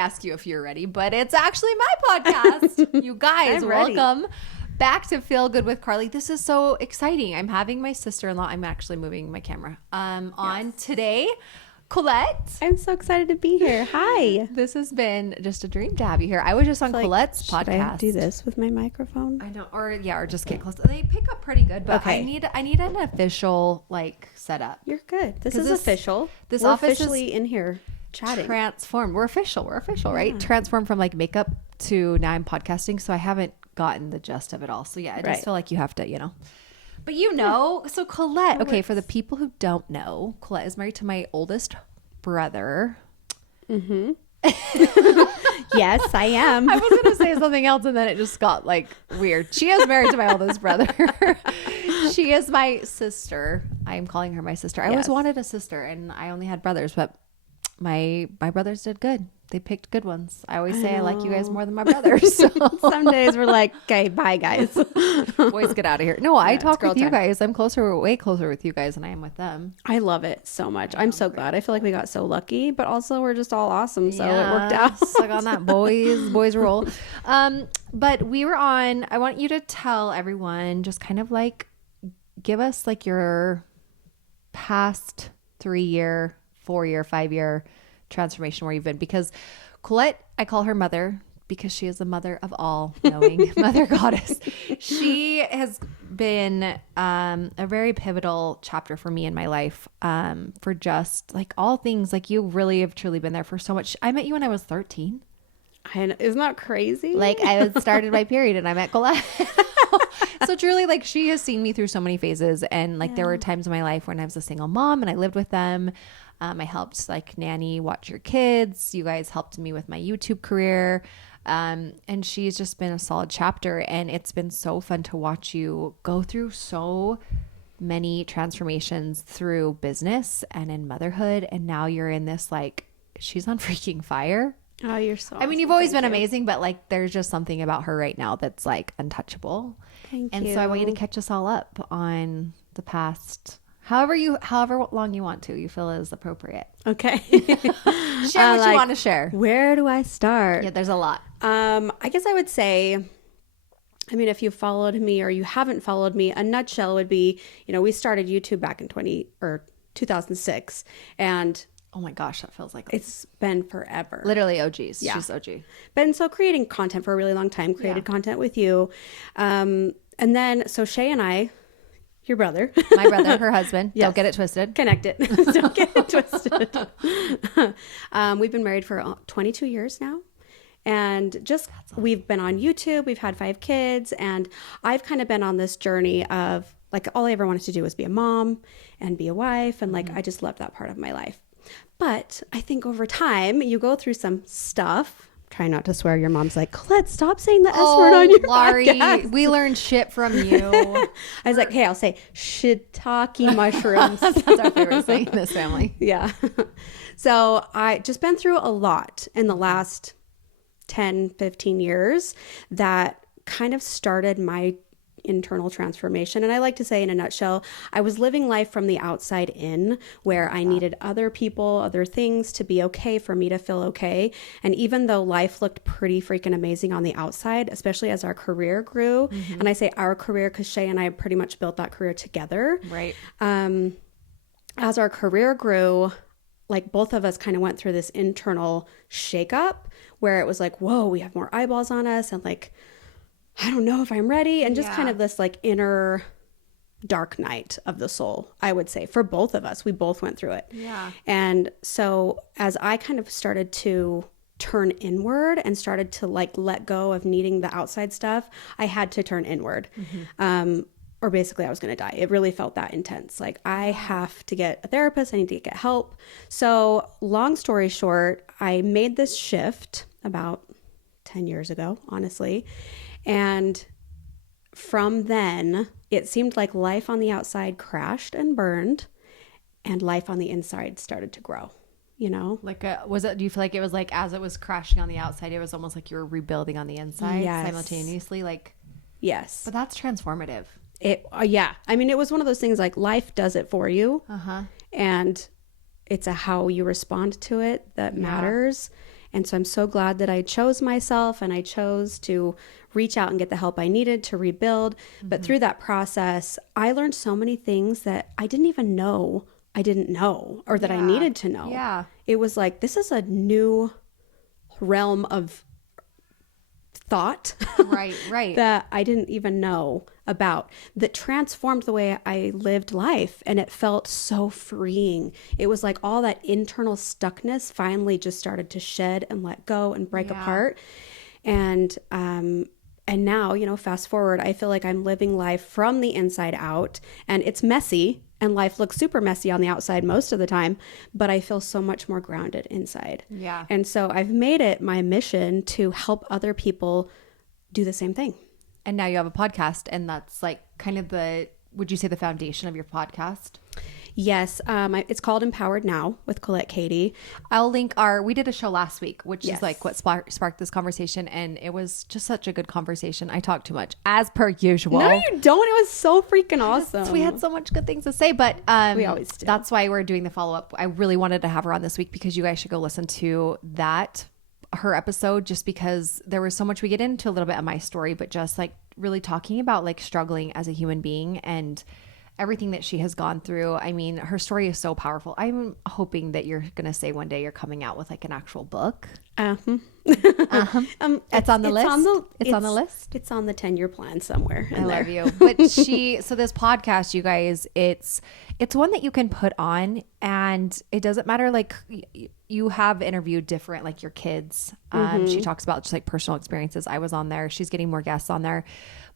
ask you if you're ready, but it's actually my podcast. You guys, welcome back to Feel Good with Carly. This is so exciting. I'm having my sister-in-law. I'm actually moving my camera on today. Colette. I'm so excited to be here. Hi. This has been just a dream to have you here. I was just on Colette's podcast. Should I do this with my microphone? I know, or just get close. They pick up pretty good, but okay. I need an official setup. You're good. This is official. We're office officially in here chatting. Transformed. We're official, right? Transformed from makeup to now I'm podcasting, so I haven't gotten the gist of it all. So yeah, I just feel like you have to, But so Colette, okay, for the people who don't know, Colette is married to my oldest brother. Mm-hmm. Yes, I am. I was going to say something else and then it just got weird. She is married to my oldest brother. She is my sister. I'm calling her my sister. I always wanted a sister and I only had brothers, but my brothers did good. They picked good ones. I always say I like you guys more than my brothers. So. Some days we're like, okay, bye guys. Boys, get out of here. No, I talk with you guys. I'm way closer with you guys than I am with them. I love it so much. I'm so glad. I feel like we got so lucky, but also we're just all awesome. So it worked out. Suck on that, boys roll. But we were on, I want you to tell everyone, just kind of give us your past 3-year, 4-year, 5-year transformation where you've been, because Colette, I call her mother because she is the mother of all knowing, mother goddess. She has been a very pivotal chapter for me in my life, for just all things. You really have truly been there for so much. I met you when I was 13. Isn't that crazy? I had started my period and I met Colette. So truly, she has seen me through so many phases, and there were times in my life when I was a single mom and I lived with them. I helped nanny watch your kids. You guys helped me with my YouTube career. And she's just been a solid chapter, and it's been so fun to watch you go through so many transformations through business and in motherhood. And now you're in this, she's on freaking fire. Oh, you're so awesome. I mean, you've always been amazing, but there's just something about her right now that's untouchable. Thank you. And so I want you to catch us all up on the past, however long you want to, you feel is appropriate. Okay. Share what you want to share. Where do I start? Yeah, there's a lot. I guess I would say, if you followed me or you haven't followed me, a nutshell would be, we started YouTube back in 2006, and oh my gosh, that feels like it's been forever. Literally OGs. Yeah. She's OG. Been creating content for a really long time, created content with you. And then, so Shay and I, your brother. My brother, her husband. Yes. Don't get it twisted. Connect it. Don't get it twisted. We've been married for 22 years now. And we've been on YouTube. We've had 5 kids. And I've kind of been on this journey of all I ever wanted to do was be a mom and be a wife. And I just loved that part of my life. But I think over time, you go through some stuff. Try not to swear. Your mom's like, Colette, stop saying the S word on your podcast. We learned shit from you. I was like, hey, I'll say shiitake mushrooms. That's our favorite thing in this family. Yeah. So I just been through a lot in the last 10, 15 years that kind of started my internal transformation. And I like to say in a nutshell, I was living life from the outside in, where I needed other people, other things to be okay for me to feel okay. And even though life looked pretty freaking amazing on the outside, especially as our career grew, and I say our career because Shay and I pretty much built that career together. Right. As our career grew, both of us kind of went through this internal shakeup where it was whoa, we have more eyeballs on us, and I don't know if I'm ready. And just kind of this inner dark night of the soul, I would say, for both of us. We both went through it. Yeah. And so as I kind of started to turn inward and started to let go of needing the outside stuff, I had to turn inward. Or basically I was going to die. It really felt that intense. I have to get a therapist. I need to get help. So long story short, I made this shift about 10 years ago, honestly. And from then, it seemed like life on the outside crashed and burned, and life on the inside started to grow, Do you feel like it was as it was crashing on the outside, it was almost like you were rebuilding on the inside simultaneously? Yes. But that's transformative. Yeah. It was one of those things life does it for you. And it's how you respond to it that matters. And so I'm so glad that I chose myself and I chose to reach out and get the help I needed to rebuild. But through that process, I learned so many things that I didn't even know I didn't know, or that I needed to know. Yeah. It was like, this is a new realm of thought Right. that I didn't even know about, that transformed the way I lived life. And it felt so freeing. It was like all that internal stuckness finally just started to shed and let go and break apart. And now, you know, fast forward, I feel like I'm living life from the inside out, and it's messy, and life looks super messy on the outside most of the time, but I feel so much more grounded inside. Yeah. And so I've made it my mission to help other people do the same thing. And now you have a podcast, and that's like kind of would you say the foundation of your podcast? Yes. It's called Empowered Now with Colette Katie. I'll link we did a show last week, which is like what sparked this conversation. And it was just such a good conversation. I talked too much as per usual. No, you don't. It was so freaking awesome. We had so much good things to say, but we always do. That's why we're doing the follow-up. I really wanted to have her on this week because you guys should go listen to her episode, just because there was so much. We get into a little bit of my story, but just like really talking about like struggling as a human being and everything that she has gone through. I mean, her story is so powerful. I'm hoping that you're going to say one day you're coming out with like an actual book. It's on the list. It's on the list. It's on the 10-year plan somewhere. I love you. But so this podcast, you guys, it's one that you can put on, and it doesn't matter. Like you have interviewed different, like your kids. She talks about just like personal experiences. I was on there. She's getting more guests on there,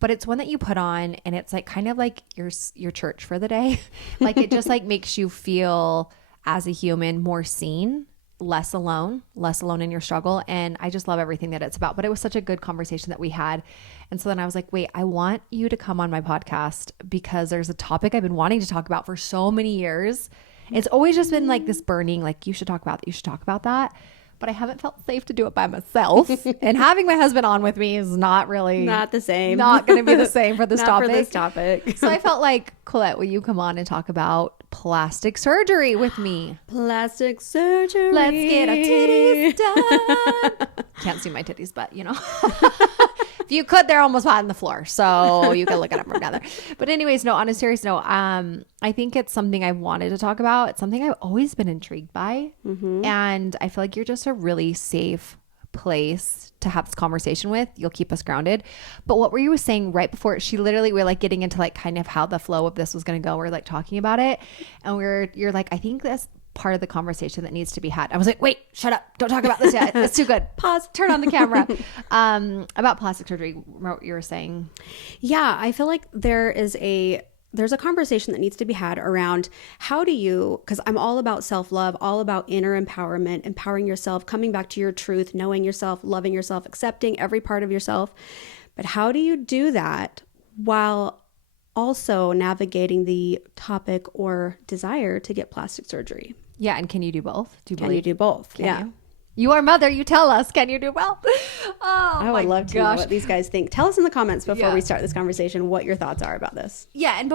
but it's one that you put on, and it's like kind of like your church for the day. Like it just like makes you feel as a human more seen, less alone in your struggle. And I just love everything that it's about. But it was such a good conversation that we had. And so then I was like, wait, I want you to come on my podcast because there's a topic I've been wanting to talk about for so many years. It's always just been like this burning, like you should talk about that. But I haven't felt safe to do it by myself. And having my husband on with me is not the same. Not going to be the same for this topic. For this topic. So I felt like, Colette, will you come on and talk about plastic surgery with me? Plastic surgery. Let's get our titties done. Can't see my titties, but you know. If you could, they're almost on the floor. So you can look at them from down there. But anyways, no, on a serious note, I think it's something I wanted to talk about. It's something I've always been intrigued by. And I feel like you're just a really safe place to have this conversation with. You'll keep us grounded. But what were you saying right before we're like getting into like kind of how the flow of this was going to go. We're like talking about it. And you're like, I think that's part of the conversation that needs to be had. I was like, wait, shut up. Don't talk about this yet. It's too good. Pause, turn on the camera. About plastic surgery, what you were saying. Yeah, I feel like there's a conversation that needs to be had around how do you, because I'm all about self-love, all about inner empowerment, empowering yourself, coming back to your truth, knowing yourself, loving yourself, accepting every part of yourself. But how do you do that while also navigating the topic or desire to get plastic surgery? Yeah, and can you do both? Can you do both? Yeah. You are mother. You tell us. Can you do both? Oh, I would love to know what these guys think. Tell us in the comments before we start this conversation what your thoughts are about this. Yeah, and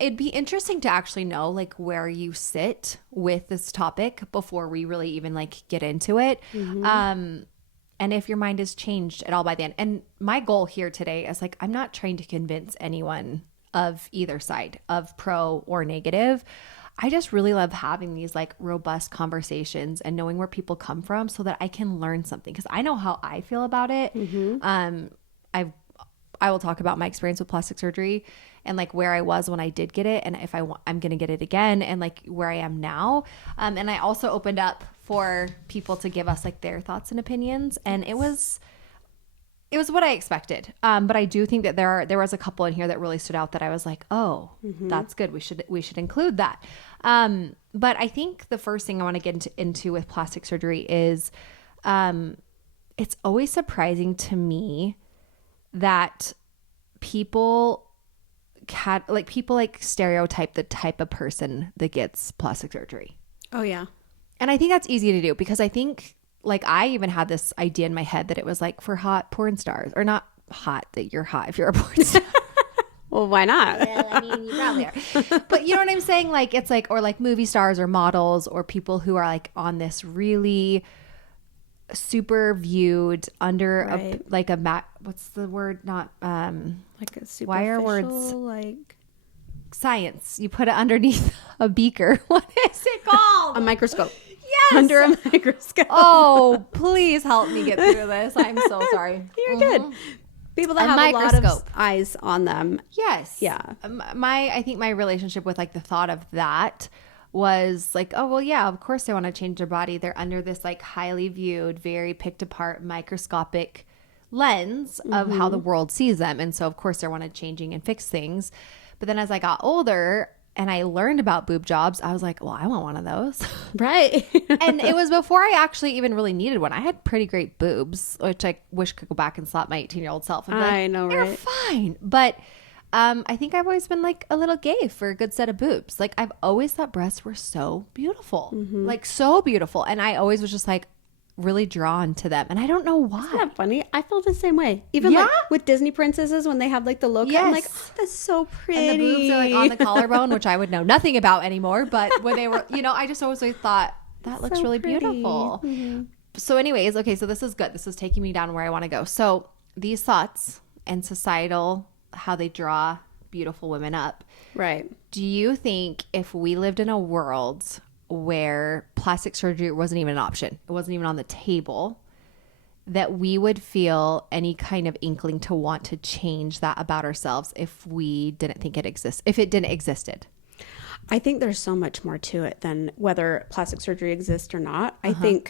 it'd be interesting to actually know like where you sit with this topic before we really even like get into it. And if your mind has changed at all by then. And my goal here today is like, I'm not trying to convince anyone of either side, of pro or negative. I just really love having these like robust conversations and knowing where people come from so that I can learn something, because I know how I feel about it. I will talk about my experience with plastic surgery and like where I was when I did get it, and if I'm going to get it again, and like where I am now. And I also opened up for people to give us like their thoughts and opinions, and it was what I expected. But I do think that there was a couple in here that really stood out that I was like, oh, that's good. We should include that. But I think the first thing I want to get into with plastic surgery is, it's always surprising to me that people stereotype the type of person that gets plastic surgery. Oh yeah. And I think that's easy to do, because I think like I even had this idea in my head that it was like for hot porn stars, or not hot that you're hot if you're a porn star. Well, why not? Well, I mean, you probably are. But you know what I'm saying? Like it's like, or like movie stars or models or people who are like on this really super viewed under Right. like a what's the word? Not Like a superficial, why are words like science? You put it underneath a beaker. What is it called? a microscope. Yes. Under a microscope. Oh, please help me get through this. I'm so sorry. You're good. People that A have a lot of microscope. eyes on them. Yes. Yeah. I think my relationship with like the thought of that was like, oh, well, yeah, of course they want to change their body. They're under this like highly viewed, very picked apart, microscopic lens of how the world sees them. And so, of course, they wanted changing and fix things. But then as I got older and I learned about boob jobs, I was like, well, I want one of those. Right. And it was before I actually even really needed one. I had pretty great boobs, which I wish could go back and slap my 18-year-old self. And be like, I know, they're right? fine. But I think I've always been like a little gay for a good set of boobs. Like I've always thought breasts were so beautiful, like so beautiful. And I always was just like really drawn to them. And I don't know why. Isn't that funny? I feel the same way. Even Yeah? like with Disney princesses when they have like the low cut, I'm like, Yes. oh, that's so pretty. And the boobs are like on the collarbone, which I would know nothing about anymore. But when they were, I just always thought that looks So really pretty. beautiful. So anyways, okay, so this is good. This is taking me down where I want to go. So these thoughts and societal, how they draw beautiful women up. Right. Do you think if we lived in a world where plastic surgery wasn't even an option, it wasn't even on the table, that we would feel any kind of inkling to want to change that about ourselves if we didn't think it exists, if it didn't existed? I think there's so much more to it than whether plastic surgery exists or not. Uh-huh.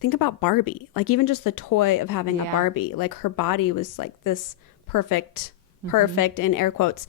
Think about Barbie. Like even just the toy of having a Yeah. Barbie, like her body was like this perfect Mm-hmm. in air quotes,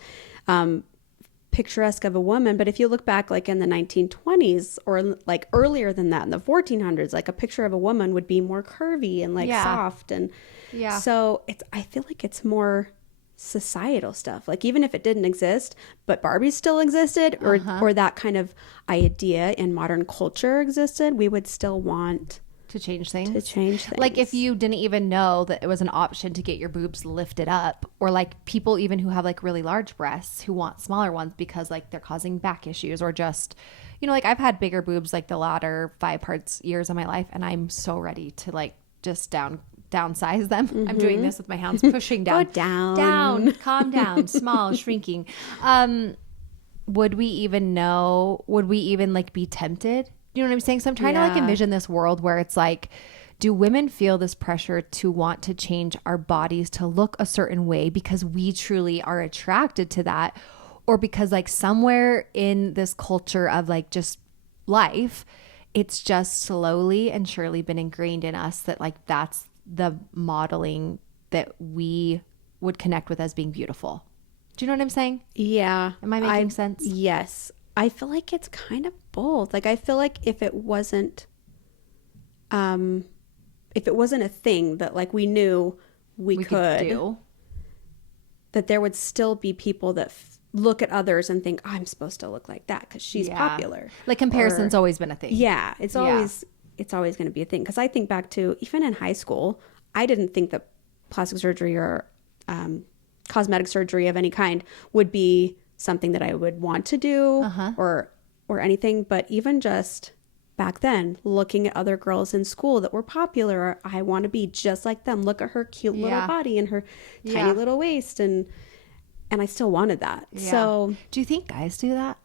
picturesque of a woman. But if you look back like in the 1920s or like earlier than that in the 1400s, like a picture of a woman would be more curvy and like Yeah. soft. And Yeah. so I feel like it's more societal stuff. Like even if it didn't exist, but Barbie still existed or that kind of idea in modern culture existed, we would still want To change things? to change things. Like if you didn't even know that it was an option to get your boobs lifted up, or like people even who have like really large breasts who want smaller ones because like they're causing back issues, or just, like I've had bigger boobs like the latter 5 years of my life, and I'm so ready to like just downsize them. I'm doing this with my hands, pushing down. Go down. Down, calm down, small, shrinking. Would we even know? Would we even like be tempted? You know what I'm saying? So I'm trying to like Yeah. envision this world where it's like, do women feel this pressure to want to change our bodies to look a certain way because we truly are attracted to that? Or because like somewhere in this culture of like just life, it's just slowly and surely been ingrained in us that like that's the modeling that we would connect with as being beautiful. Do you know what I'm saying? Yeah. Am I making sense? Yes. I feel like it's kind of both. Like I feel like if it wasn't a thing that like we knew we could do. that there would still be people that look at others and think, I'm supposed to look like that because she's Yeah. popular. Like comparison's always been a thing. Yeah, it's always going to be a thing. Because I think back to even in high school, I didn't think that plastic surgery or cosmetic surgery of any kind would be something that I would want to do or anything. But even just back then, looking at other girls in school that were popular, I want to be just like them. Look at her cute little body and her tiny little waist, and I still wanted that. Yeah. So do you think guys do that?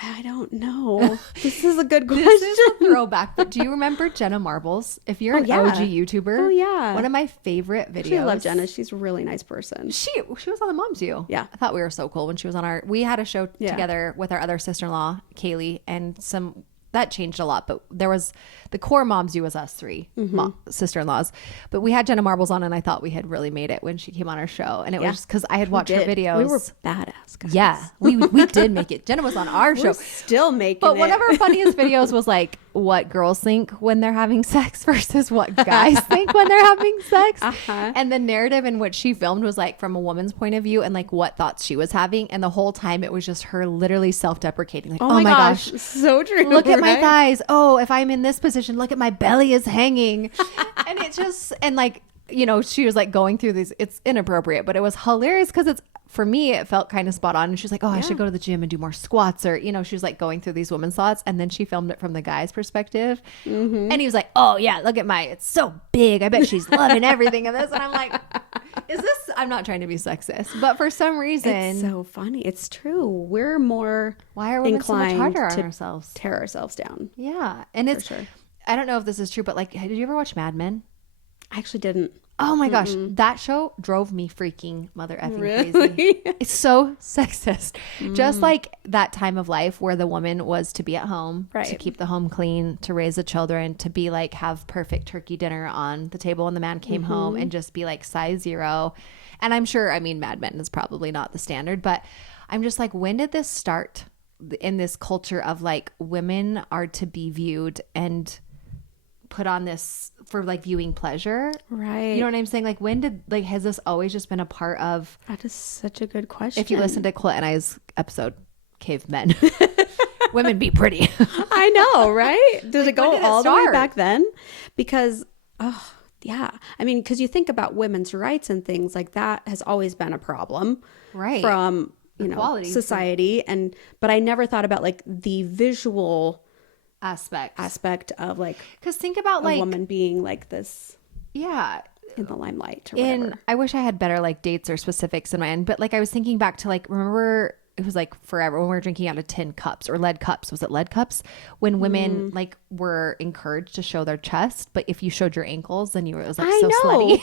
I don't know. This is a good question. This is a throwback, but do you remember Jenna Marbles? If you're an yeah. OG YouTuber, Oh, yeah. one of my favorite videos. I love Jenna. She's a really nice person. She was on the Moms U. Yeah. I thought we were so cool when she was on we had a show Yeah. together with our other sister-in-law, Kaylee, and that changed a lot, but there was the core Moms U was us 3 sister-in-laws, but we had Jenna Marbles on, and I thought we had really made it when she came on our show, and it was because I had watched her videos. We were badass guys. Yeah, we did make it. Jenna was on our show. We're still making But it. one of our funniest videos was like what girls think when they're having sex versus what guys think when they're having sex. And the narrative in which she filmed was like from a woman's point of view and like what thoughts she was having. And the whole time it was just her literally self-deprecating. Like, oh my gosh, so true. look at my right? thighs. Oh, if I'm in this position, look at my belly is hanging. And it just, and like, you know, she was like going through these, it's inappropriate, but it was hilarious because it's, for me, it felt kind of spot on. And she's like, oh, I should go to the gym and do more squats, or, you know, she was like going through these women's thoughts. And then she filmed it from the guy's perspective. And he was like, oh yeah, look at it's so big. I bet she's loving everything of this. And I'm like, I'm not trying to be sexist, but for some reason. It's so funny. It's true. We're more why are women so much harder on to ourselves? Tear ourselves down. Yeah. And it's, sure. I don't know if this is true, but like, did you ever watch Mad Men? I actually didn't. Oh my gosh, that show drove me freaking mother effing crazy. It's so sexist. Just like that time of life where the woman was to be at home, to keep the home clean, to raise the children, to be like have perfect turkey dinner on the table when the man came home, and just be like size 0. And I'm sure, I mean, Mad Men is probably not the standard, but I'm just like, when did this start in this culture of like women are to be viewed and put on this for like viewing pleasure? Right. You know what I'm saying? Like, when did, like, has this always just been a part of? That is such a good question. If you listen to Colette and I's episode, Cavemen, women be pretty. I know, right? Does like, it go when did all it the way start? back then? Because, oh, yeah. I mean, because you think about women's rights and things like that has always been a problem. Right. From, you know, Equality. society. But I never thought about like the visual aspect of like, because think about a like woman being like this yeah in the limelight or whatever. I wish I had better like dates or specifics in my end, but like I was thinking back to like, remember it was like forever when we were drinking out of tin cups or lead cups. Was it lead cups? When women like were encouraged to show their chest, but if you showed your ankles, then it was like so slutty.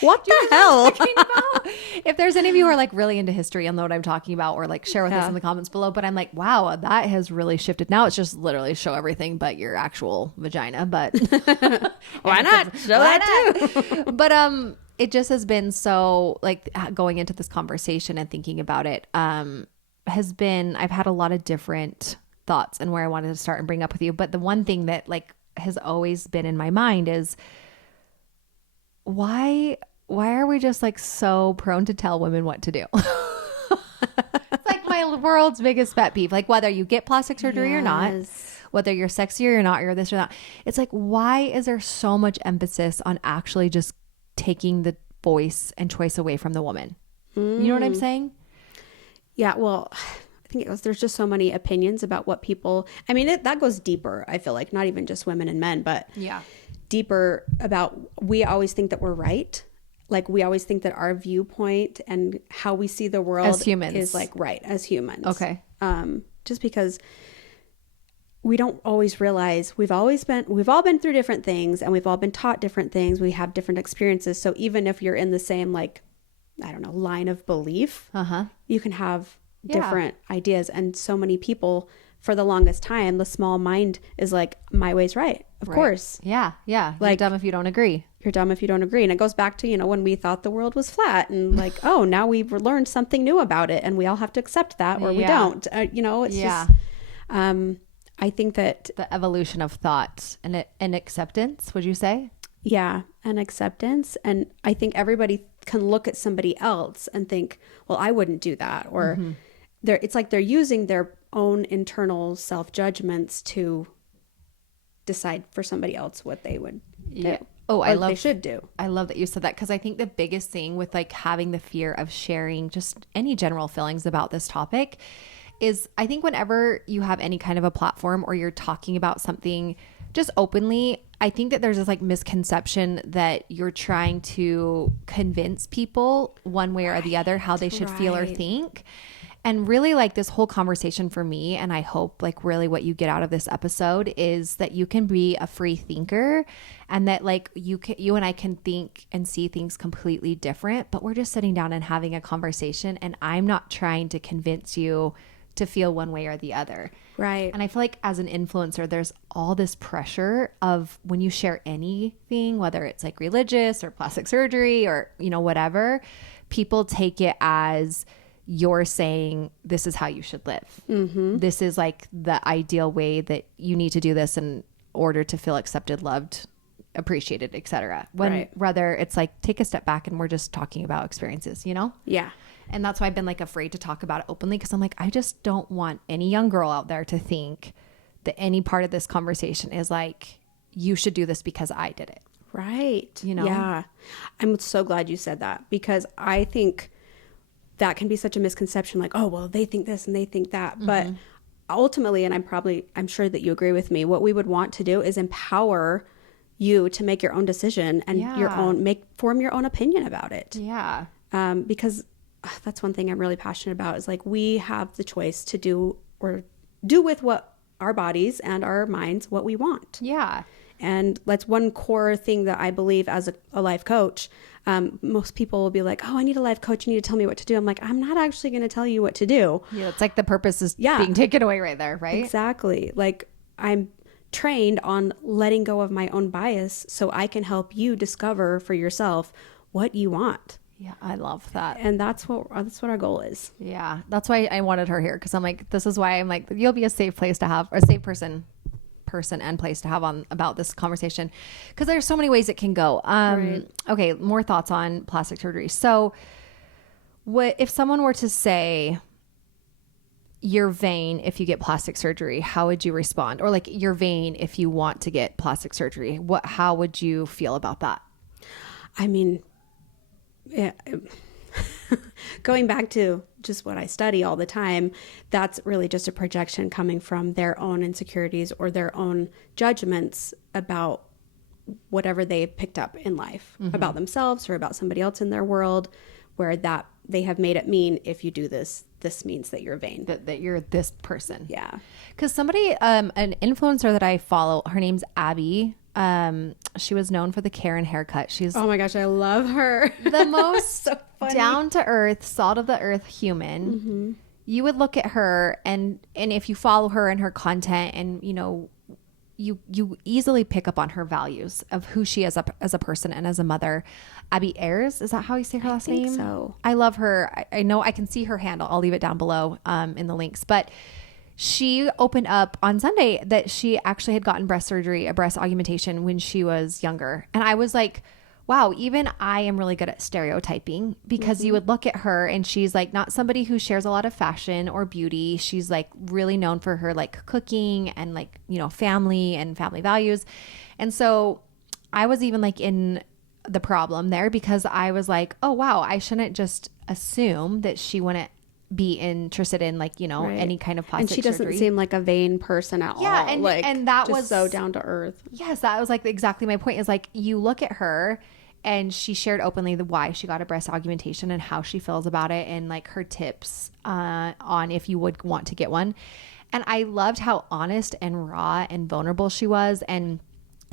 What the hell? If there's any of you who are like really into history, you'll know what I'm talking about, or like share with us in the comments below. But I'm like, wow, that has really shifted. Now it's just literally show everything but your actual vagina. But why not? Show that too. But it just has been so like going into this conversation and thinking about it has been, I've had a lot of different thoughts and where I wanted to start and bring up with you. But the one thing that like has always been in my mind is why are we just like so prone to tell women what to do? It's like my world's biggest pet peeve. Like whether you get plastic surgery or not, whether you're sexy or not, you're this or that. It's like, why is there so much emphasis on actually just taking the voice and choice away from the woman? You know what I'm saying? Yeah, well, I think there's just so many opinions about what people, I mean, that goes deeper, I feel like, not even just women and men, but deeper about, we always think that we're right. Like we always think that our viewpoint and how we see the world as humans is like right as humans. Okay. Just because we don't always realize we've all been through different things and we've all been taught different things. We have different experiences. So even if you're in the same, like, I don't know, line of belief, you can have different ideas. And so many people, for the longest time, the small mind is like, my way's right. Of course. Yeah. Like, you're dumb if you don't agree. You're dumb if you don't agree. And it goes back to, you know, when we thought the world was flat and like, oh, now we've learned something new about it and we all have to accept that or we don't. You know, it's just, I think that the evolution of thought and acceptance, would you say? Yeah. And acceptance. And I think everybody can look at somebody else and think, well, I wouldn't do that. Or it's like they're using their own internal self-judgments to decide for somebody else what they would do. Oh, they should do. I love that you said that, because I think the biggest thing with like having the fear of sharing just any general feelings about this topic is, I think whenever you have any kind of a platform or you're talking about something just openly, I think that there's this like misconception that you're trying to convince people one way or the other how they should feel or think. And really, like, this whole conversation for me, and I hope like really what you get out of this episode is that you can be a free thinker, and that like you and I can think and see things completely different, but we're just sitting down and having a conversation, and I'm not trying to convince you to feel one way or the other. Right. And I feel like as an influencer, there's all this pressure of when you share anything, whether it's like religious or plastic surgery or, you know, whatever, people take it as you're saying this is how you should live. This is like the ideal way that you need to do this in order to feel accepted, loved, appreciated, etc. When rather it's like, take a step back and we're just talking about experiences, you know? Yeah. And that's why I've been like afraid to talk about it openly, because I'm like, I just don't want any young girl out there to think that any part of this conversation is like, you should do this because I did it. Right. You know? Yeah. I'm so glad you said that, because I think that can be such a misconception. Like, oh, well, they think this and they think that. But ultimately, and I'm sure that you agree with me, what we would want to do is empower you to make your own decision and form your own opinion about it. Yeah. Because that's one thing I'm really passionate about, is like, we have the choice to do with what our bodies and our minds what we want. Yeah. And that's one core thing that I believe as a life coach. Most people will be like, oh, I need a life coach. You need to tell me what to do. I'm like, I'm not actually going to tell you what to do. Yeah. It's like the purpose is being taken away right there, right? Exactly. Like, I'm trained on letting go of my own bias so I can help you discover for yourself what you want. Yeah, I love that. And that's what our goal is. Yeah. That's why I wanted her here, because I'm like, this is why I'm like, you'll be a safe place to have, or a safe person and place to have on about this conversation, because there's so many ways it can go. Right. Okay, more thoughts on plastic surgery. So what if someone were to say you're vain if you get plastic surgery, how would you respond? Or like, you're vain if you want to get plastic surgery, how would you feel about that? I mean, yeah, going back to just what I study all the time, that's really just a projection coming from their own insecurities or their own judgments about whatever they picked up in life about themselves or about somebody else in their world, where that they have made it mean, if you do this means that you're vain, that you're this person. Yeah. Because somebody, an influencer that I follow, her name's Abby. She was known for the Karen haircut. She's, oh my gosh, I love her. the most So funny. down to earth, salt of the earth human. You would look at her, and if you follow her and her content, and you know, you easily pick up on her values of who she is as a person and as a mother. Abby Ayers, is that how you say her last name? I think so. I love her. I know I can see her handle. I'll leave it down below in the links. But she opened up on Sunday that she actually had gotten breast surgery, a breast augmentation, when she was younger. And I was like, wow, even I am really good at stereotyping, because you would look at her and she's like not somebody who shares a lot of fashion or beauty. She's like really known for her like cooking and like, you know, family and family values. And so I was even like in the problem there, because I was like, oh wow, I shouldn't just assume that she wouldn't be interested in like, you know, any kind of plastic surgery. And she doesn't seem like a vain person at all. Yeah, and that just was so down to earth. Yes, that was like exactly my point, is like, you look at her and she shared openly why she got a breast augmentation and how she feels about it, and like her tips on if you would want to get one. And I loved how honest and raw and vulnerable she was. And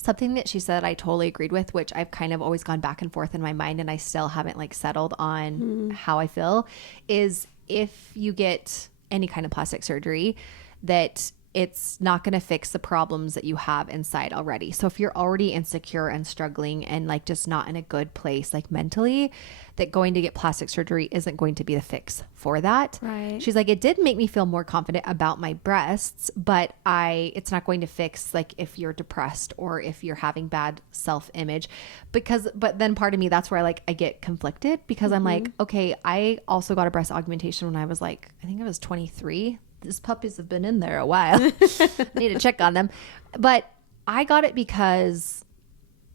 something that she said I totally agreed with, which I've kind of always gone back and forth in my mind, and I still haven't like settled on how I feel, is if you get any kind of plastic surgery, that it's not going to fix the problems that you have inside already. So if you're already insecure and struggling and like just not in a good place, like mentally, that going to get plastic surgery isn't going to be the fix for that. Right. She's like, it did make me feel more confident about my breasts, but it's not going to fix like if you're depressed or if you're having bad self-image, but then part of me, that's where I get conflicted, because I'm like, okay, I also got a breast augmentation when I was like, I think I was 23. These puppies have been in there a while. I need to check on them. But I got it because,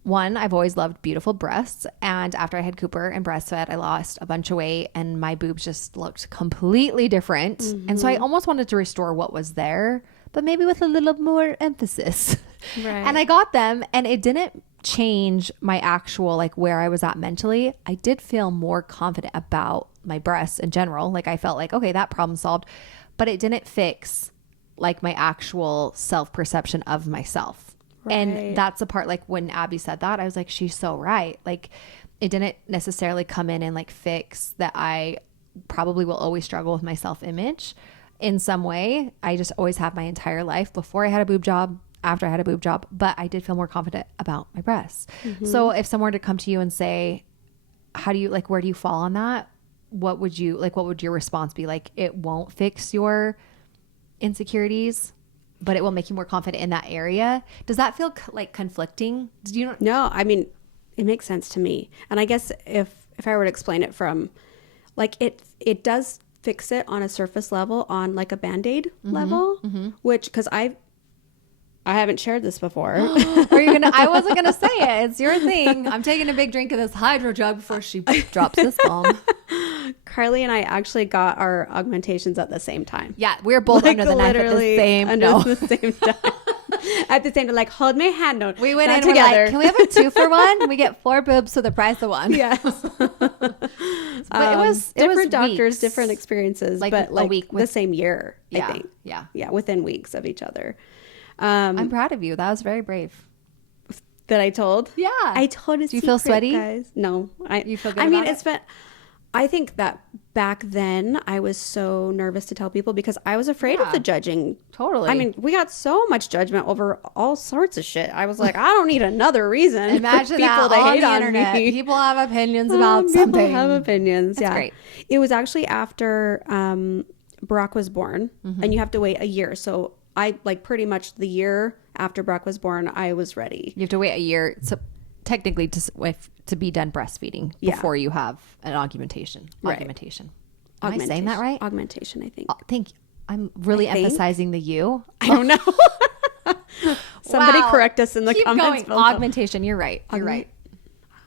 one, I've always loved beautiful breasts. And after I had Cooper and breastfed, I lost a bunch of weight and my boobs just looked completely different. And so I almost wanted to restore what was there, but maybe with a little more emphasis. Right. And I got them, and it didn't change my actual, like where I was at mentally. I did feel more confident about my breasts in general. Like I felt like, okay, that problem solved. But it didn't fix like my actual self-perception of myself. Right. And that's the part, like when Abby said that, I was like, she's so right. Like it didn't necessarily come in and like fix that I probably will always struggle with my self-image in some way. I just always have my entire life, before I had a boob job, after I had a boob job, but I did feel more confident about my breasts. So if someone were to come to you and say, how do you, like, where do you fall on that? What would your response be? Like, it won't fix your insecurities, but it will make you more confident in that area. Does that feel like conflicting? No, I mean, it makes sense to me. And I guess if I were to explain it from like, it does fix it on a surface level, on like a Band-Aid level, which, cause I haven't shared this before. Are you gonna? I wasn't gonna say it. It's your thing. I'm taking a big drink of this hydro jug before she drops this bomb. Carly and I actually got our augmentations at the same time. Yeah, we're both under the knife at the same. The same time. At the same time, like, hold my hand. No, we went in together. We're like, can we have a 2-for-1? We get 4 boobs for the price of 1. Yes. But it was different doctors, weeks. different experiences, Like but a like week the same year. Yeah, I think. yeah, within weeks of each other. I'm proud of you. That was very brave. That I told. Yeah, I told a Do you feel secret, sweaty? guys? No, You feel good I mean, about it's been. I think that back then I was so nervous to tell people because I was afraid of the judging. Totally. I mean, we got so much judgment over all sorts of shit. I was like, I don't need another reason. Imagine for people that to on hate the on internet. me. People have opinions about something. People have opinions. That's great. It was actually after Barack was born, and you have to wait a year. So I like pretty much the year after Barack was born, I was ready. You have to wait a year, so technically to be done breastfeeding before you have an augmentation. Right. Augmentation. Am I saying that right? Augmentation, I think. Oh, thank you. I'm really emphasizing the you. I don't know. Somebody correct us in the Keep comments going. below. Augmentation. You're right. You're right.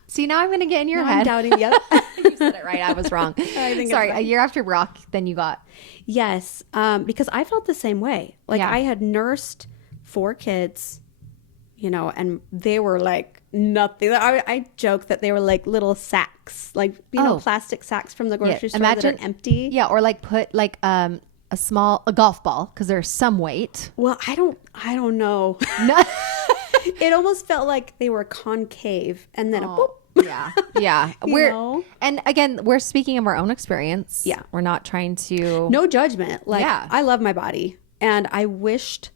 See, now I'm going to get in your head. I'm doubting. Yep. You said it right. I was wrong. Sorry. A year after Brock, then you got. Yes. Because I felt the same way. Like I had nursed 4 kids, you know, and they were like nothing. I joke that they were like little sacks, like, you know, plastic sacks from the grocery store that are empty. Yeah. Or like put like a golf ball because there's some weight. Well, I don't know. No. It almost felt like they were concave and then a boop. Yeah. Yeah. And again, we're speaking of our own experience. Yeah. We're not trying to. No judgment. Like, I love my body and I wished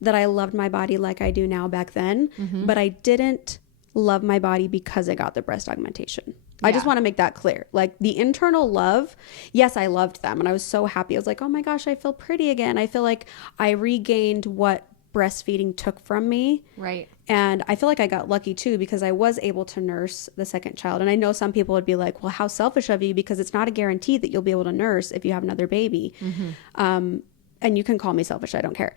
that I loved my body like I do now back then, but I didn't love my body because I got the breast augmentation. I just want to make that clear. Like the internal love, yes, I loved them and I was so happy. I was like, oh my gosh, I feel pretty again. I feel like I regained what breastfeeding took from me. Right. And I feel like I got lucky too because I was able to nurse the second child. And I know some people would be like, well, how selfish of you, because it's not a guarantee that you'll be able to nurse if you have another baby. And you can call me selfish. I don't care.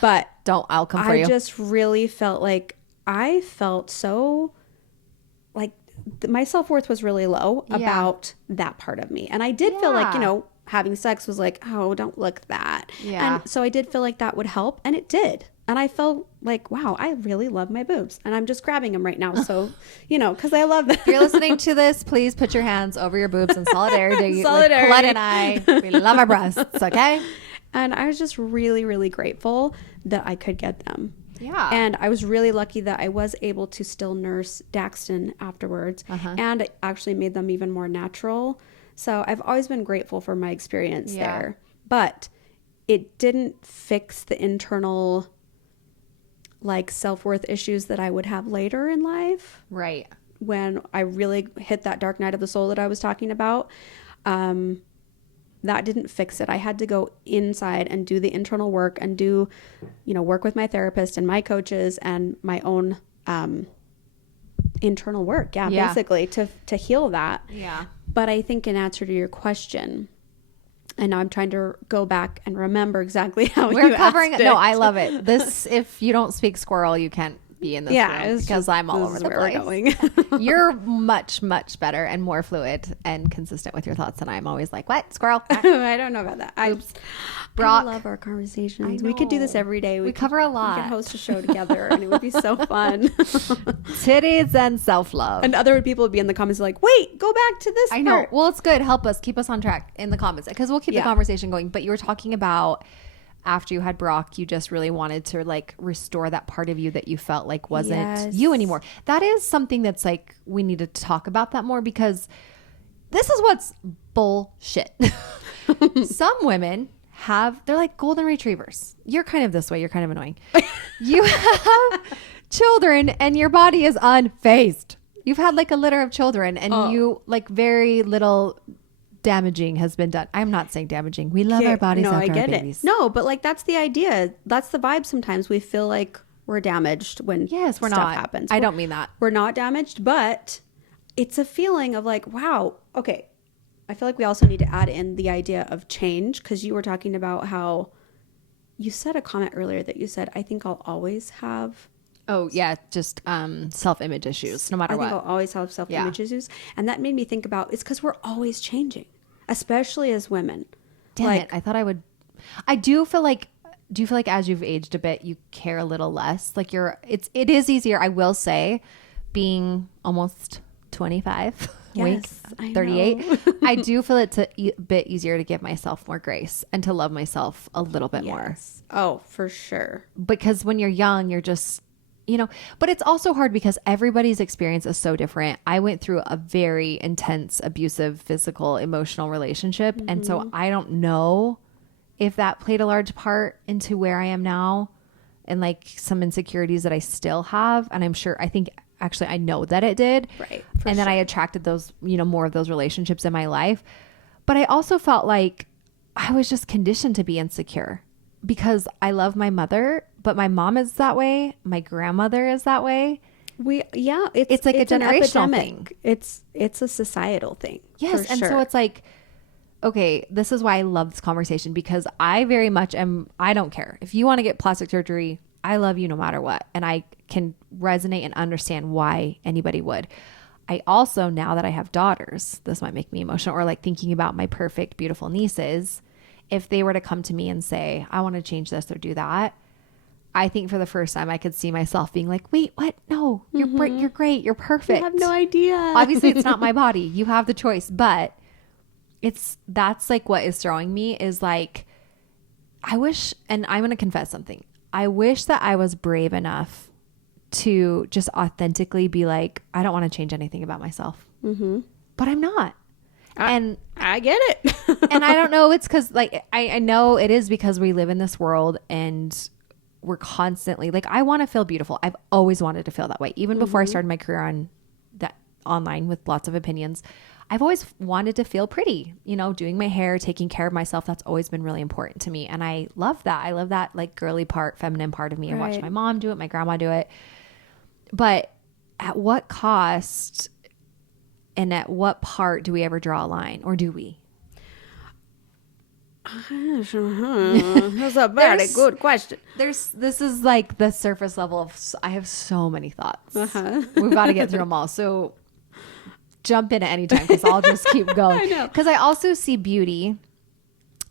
But I'll come for you. I just really felt like I felt so like my self-worth was really low about that part of me. And I did feel like, you know, having sex was like, oh, don't look that. Yeah. And so I did feel like that would help. And it did. And I felt like, wow, I really love my boobs. And I'm just grabbing them right now. So, you know, because I love them. If you're listening to this, please put your hands over your boobs in solidarity. Solidarity. With Colette and I. We love our breasts, okay? And I was just really, really grateful that I could get them. Yeah. And I was really lucky that I was able to still nurse Daxton afterwards. And it actually made them even more natural. So I've always been grateful for my experience there. But it didn't fix the internal like self-worth issues that I would have later in life. Right. When I really hit that dark night of the soul that I was talking about. That didn't fix it. I had to go inside and do the internal work and do, you know, work with my therapist and my coaches and my own internal work. Yeah, basically to heal that. Yeah. But I think in answer to your question, and now I'm trying to go back and remember exactly how we're covering asked it. it. No, I love it. This, if you don't speak squirrel, you can't be in this room because I'm all over the place. You're much, much better and more fluid and consistent with your thoughts than I'm always like, what? Squirrel? I don't know about that. Oops. Brock, I love our conversations. We could do this every day. We cover a lot. We could host a show together and it would be so fun. Titties and self-love. And other people would be in the comments like, wait, go back to this I know. part. Well, it's good. Help us. Keep us on track in the comments because we'll keep the conversation going. But you were talking about after you had Brock, you just really wanted to like restore that part of you that you felt like wasn't you anymore. That is something that's like, we need to talk about that more because this is what's bullshit. Some women they're like golden retrievers. You're kind of this way. You're kind of annoying. You have children and your body is unfazed. You've had like a litter of children and you like very little damaging has been done. I'm not saying damaging. We love our bodies after our babies. No, but like that's the idea. That's the vibe. Sometimes we feel like we're damaged when we're stuff not. happens. I don't mean that. We're not damaged, but it's a feeling of like, wow, okay. I feel like we also need to add in the idea of change because you were talking about how you said a comment earlier that you said, I think I'll always have. Oh yeah, just self-image issues, no matter I think what. I'll always have self-image issues. And that made me think about, it's because we're always changing, especially as women. Damn it! I thought I would. I do feel like. Do you feel like as you've aged a bit, you care a little less? Like it is easier. I will say, being almost 25, Yes, wink, 38. I do feel it's a bit easier to give myself more grace and to love myself a little bit more. Oh, for sure. Because when you're young, you're just, but it's also hard because everybody's experience is so different. I went through a very intense, abusive, physical, emotional relationship. And so I don't know if that played a large part into where I am now and like some insecurities that I still have. And I know that it did. Right. And then I attracted those, more of those relationships in my life. But I also felt like I was just conditioned to be insecure because I love my mother, but my mom is that way. My grandmother is that way. It's like a generational thing. It's a societal thing. Yes. And so it's like, okay, this is why I love this conversation because I very much I don't care. If you want to get plastic surgery, I love you no matter what. And I can resonate and understand why anybody would. I also, now that I have daughters, this might make me emotional, or like thinking about my perfect, beautiful nieces, if they were to come to me and say, I want to change this or do that, I think for the first time I could see myself being like, wait, what? No, you're great. You're perfect. You have no idea. Obviously, it's not my body. You have the choice, but that's like what is throwing me is like, I wish, and I'm going to confess something. I wish that I was brave enough to just authentically be like, I don't want to change anything about myself, but I'm not. And I get it. and I don't know, it's because like, I know it is because we live in this world and we're constantly like, I want to feel beautiful. I've always wanted to feel that way. Even before I started my career on that online with lots of opinions, I've always wanted to feel pretty, doing my hair, taking care of myself. That's always been really important to me. And I love that. I love that like girly part, feminine part of me. I watched my mom do it, my grandma do it. But at what cost and at what part do we ever draw a line, or do we? That's a very good question. This is like the surface level of, I have so many thoughts. We've got to get through them all. So jump in at any time because I'll just keep going. I know. Because I also see beauty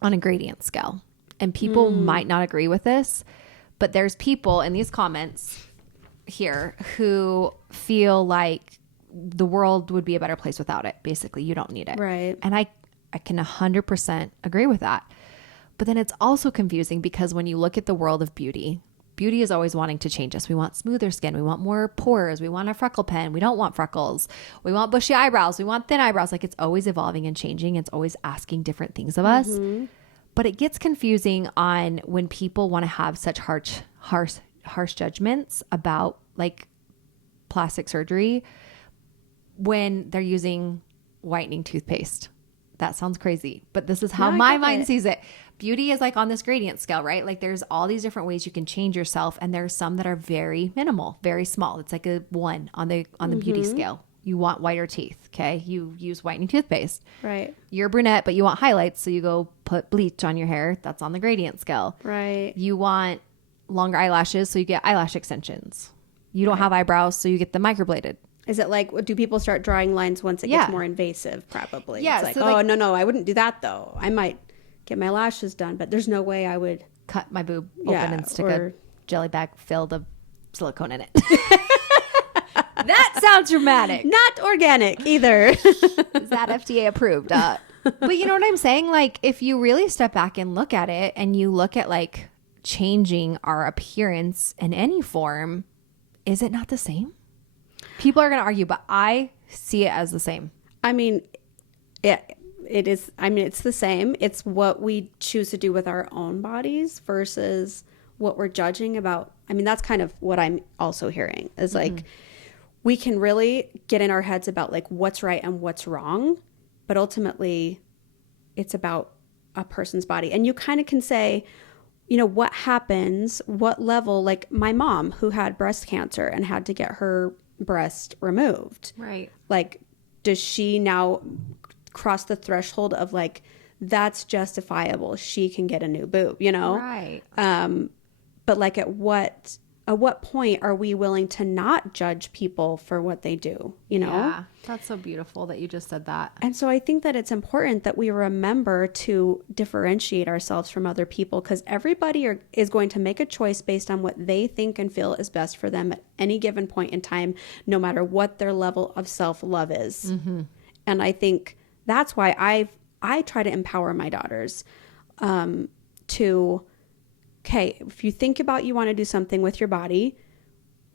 on a gradient scale, and people might not agree with this, but there's people in these comments here who feel like the world would be a better place without it. Basically, you don't need it. Right. And I can 100% agree with that. But then it's also confusing because when you look at the world of beauty is always wanting to change us. We want smoother skin. We want more pores. We want a freckle pen. We don't want freckles. We want bushy eyebrows. We want thin eyebrows. Like, it's always evolving and changing. It's always asking different things of us. But it gets confusing on when people want to have such harsh judgments about like plastic surgery when they're using whitening toothpaste. That sounds crazy, but this is how my mind sees it. Beauty is like on this gradient scale, right? Like there's all these different ways you can change yourself, and there's some that are very minimal, very small. It's like a 1 on the beauty scale. You want whiter teeth, okay? You use whitening toothpaste. Right. You're brunette, but you want highlights, so you go put bleach on your hair. That's on the gradient scale. Right. You want longer eyelashes, so you get eyelash extensions. You don't have eyebrows, so you get the microbladed. Is it like, do people start drawing lines once it gets more invasive? Probably. Yeah. It's like, no, I wouldn't do that though. I might get my lashes done, but there's no way I would cut my boob open and stick a jelly bag filled of silicone in it. That sounds dramatic. Not organic either. Is that FDA approved? But you know what I'm saying? Like, if you really step back and look at it, and you look at like changing our appearance in any form, is it not the same? People are going to argue, but I see it as the same. I mean, it is. I mean, it's the same. It's what we choose to do with our own bodies versus what we're judging about. I mean, that's kind of what I'm also hearing is like, we can really get in our heads about like what's right and what's wrong, but ultimately it's about a person's body. And you kind of can say, what happens, what level, like my mom who had breast cancer and had to get her breast removed. Right. Like, does she now cross the threshold of like that's justifiable. She can get a new boob, you know? Right. But like at what point are we willing to not judge people for what they do, you know? Yeah, that's so beautiful that you just said that. And so I think that it's important that we remember to differentiate ourselves from other people, because everybody is going to make a choice based on what they think and feel is best for them at any given point in time, no matter what their level of self-love is. Mm-hmm. And I think that's why I try to empower my daughters to, okay, if you think about you want to do something with your body,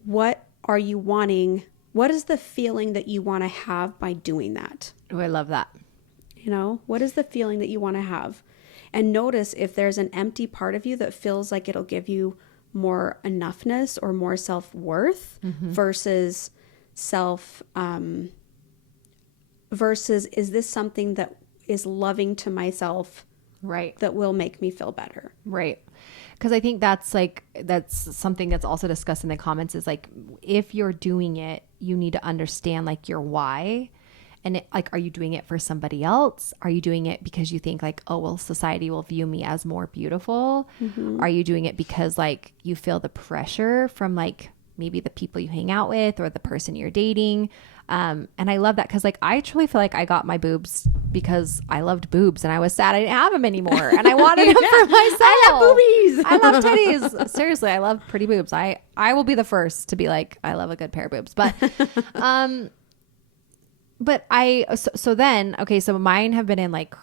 what are you wanting? What is the feeling that you want to have by doing that? Oh, I love that. You know, what is the feeling that you want to have? And notice if there's an empty part of you that feels like it'll give you more enoughness or more self-worth versus versus is this something that is loving to myself, right, that will make me feel better? Right. Because I think that's something that's also discussed in the comments, is like, if you're doing it, you need to understand like your why. And like, are you doing it for somebody else? Are you doing it because you think like, oh, well, society will view me as more beautiful? Are you doing it because like you feel the pressure from like maybe the people you hang out with or the person you're dating? And I love that, because like I truly feel like I got my boobs because I loved boobs and I was sad I didn't have them anymore and I wanted them for myself. I love boobies. I love titties. Seriously, I love pretty boobs. I will be the first to be like, I love a good pair of boobs. But so then, okay, so mine have been in like,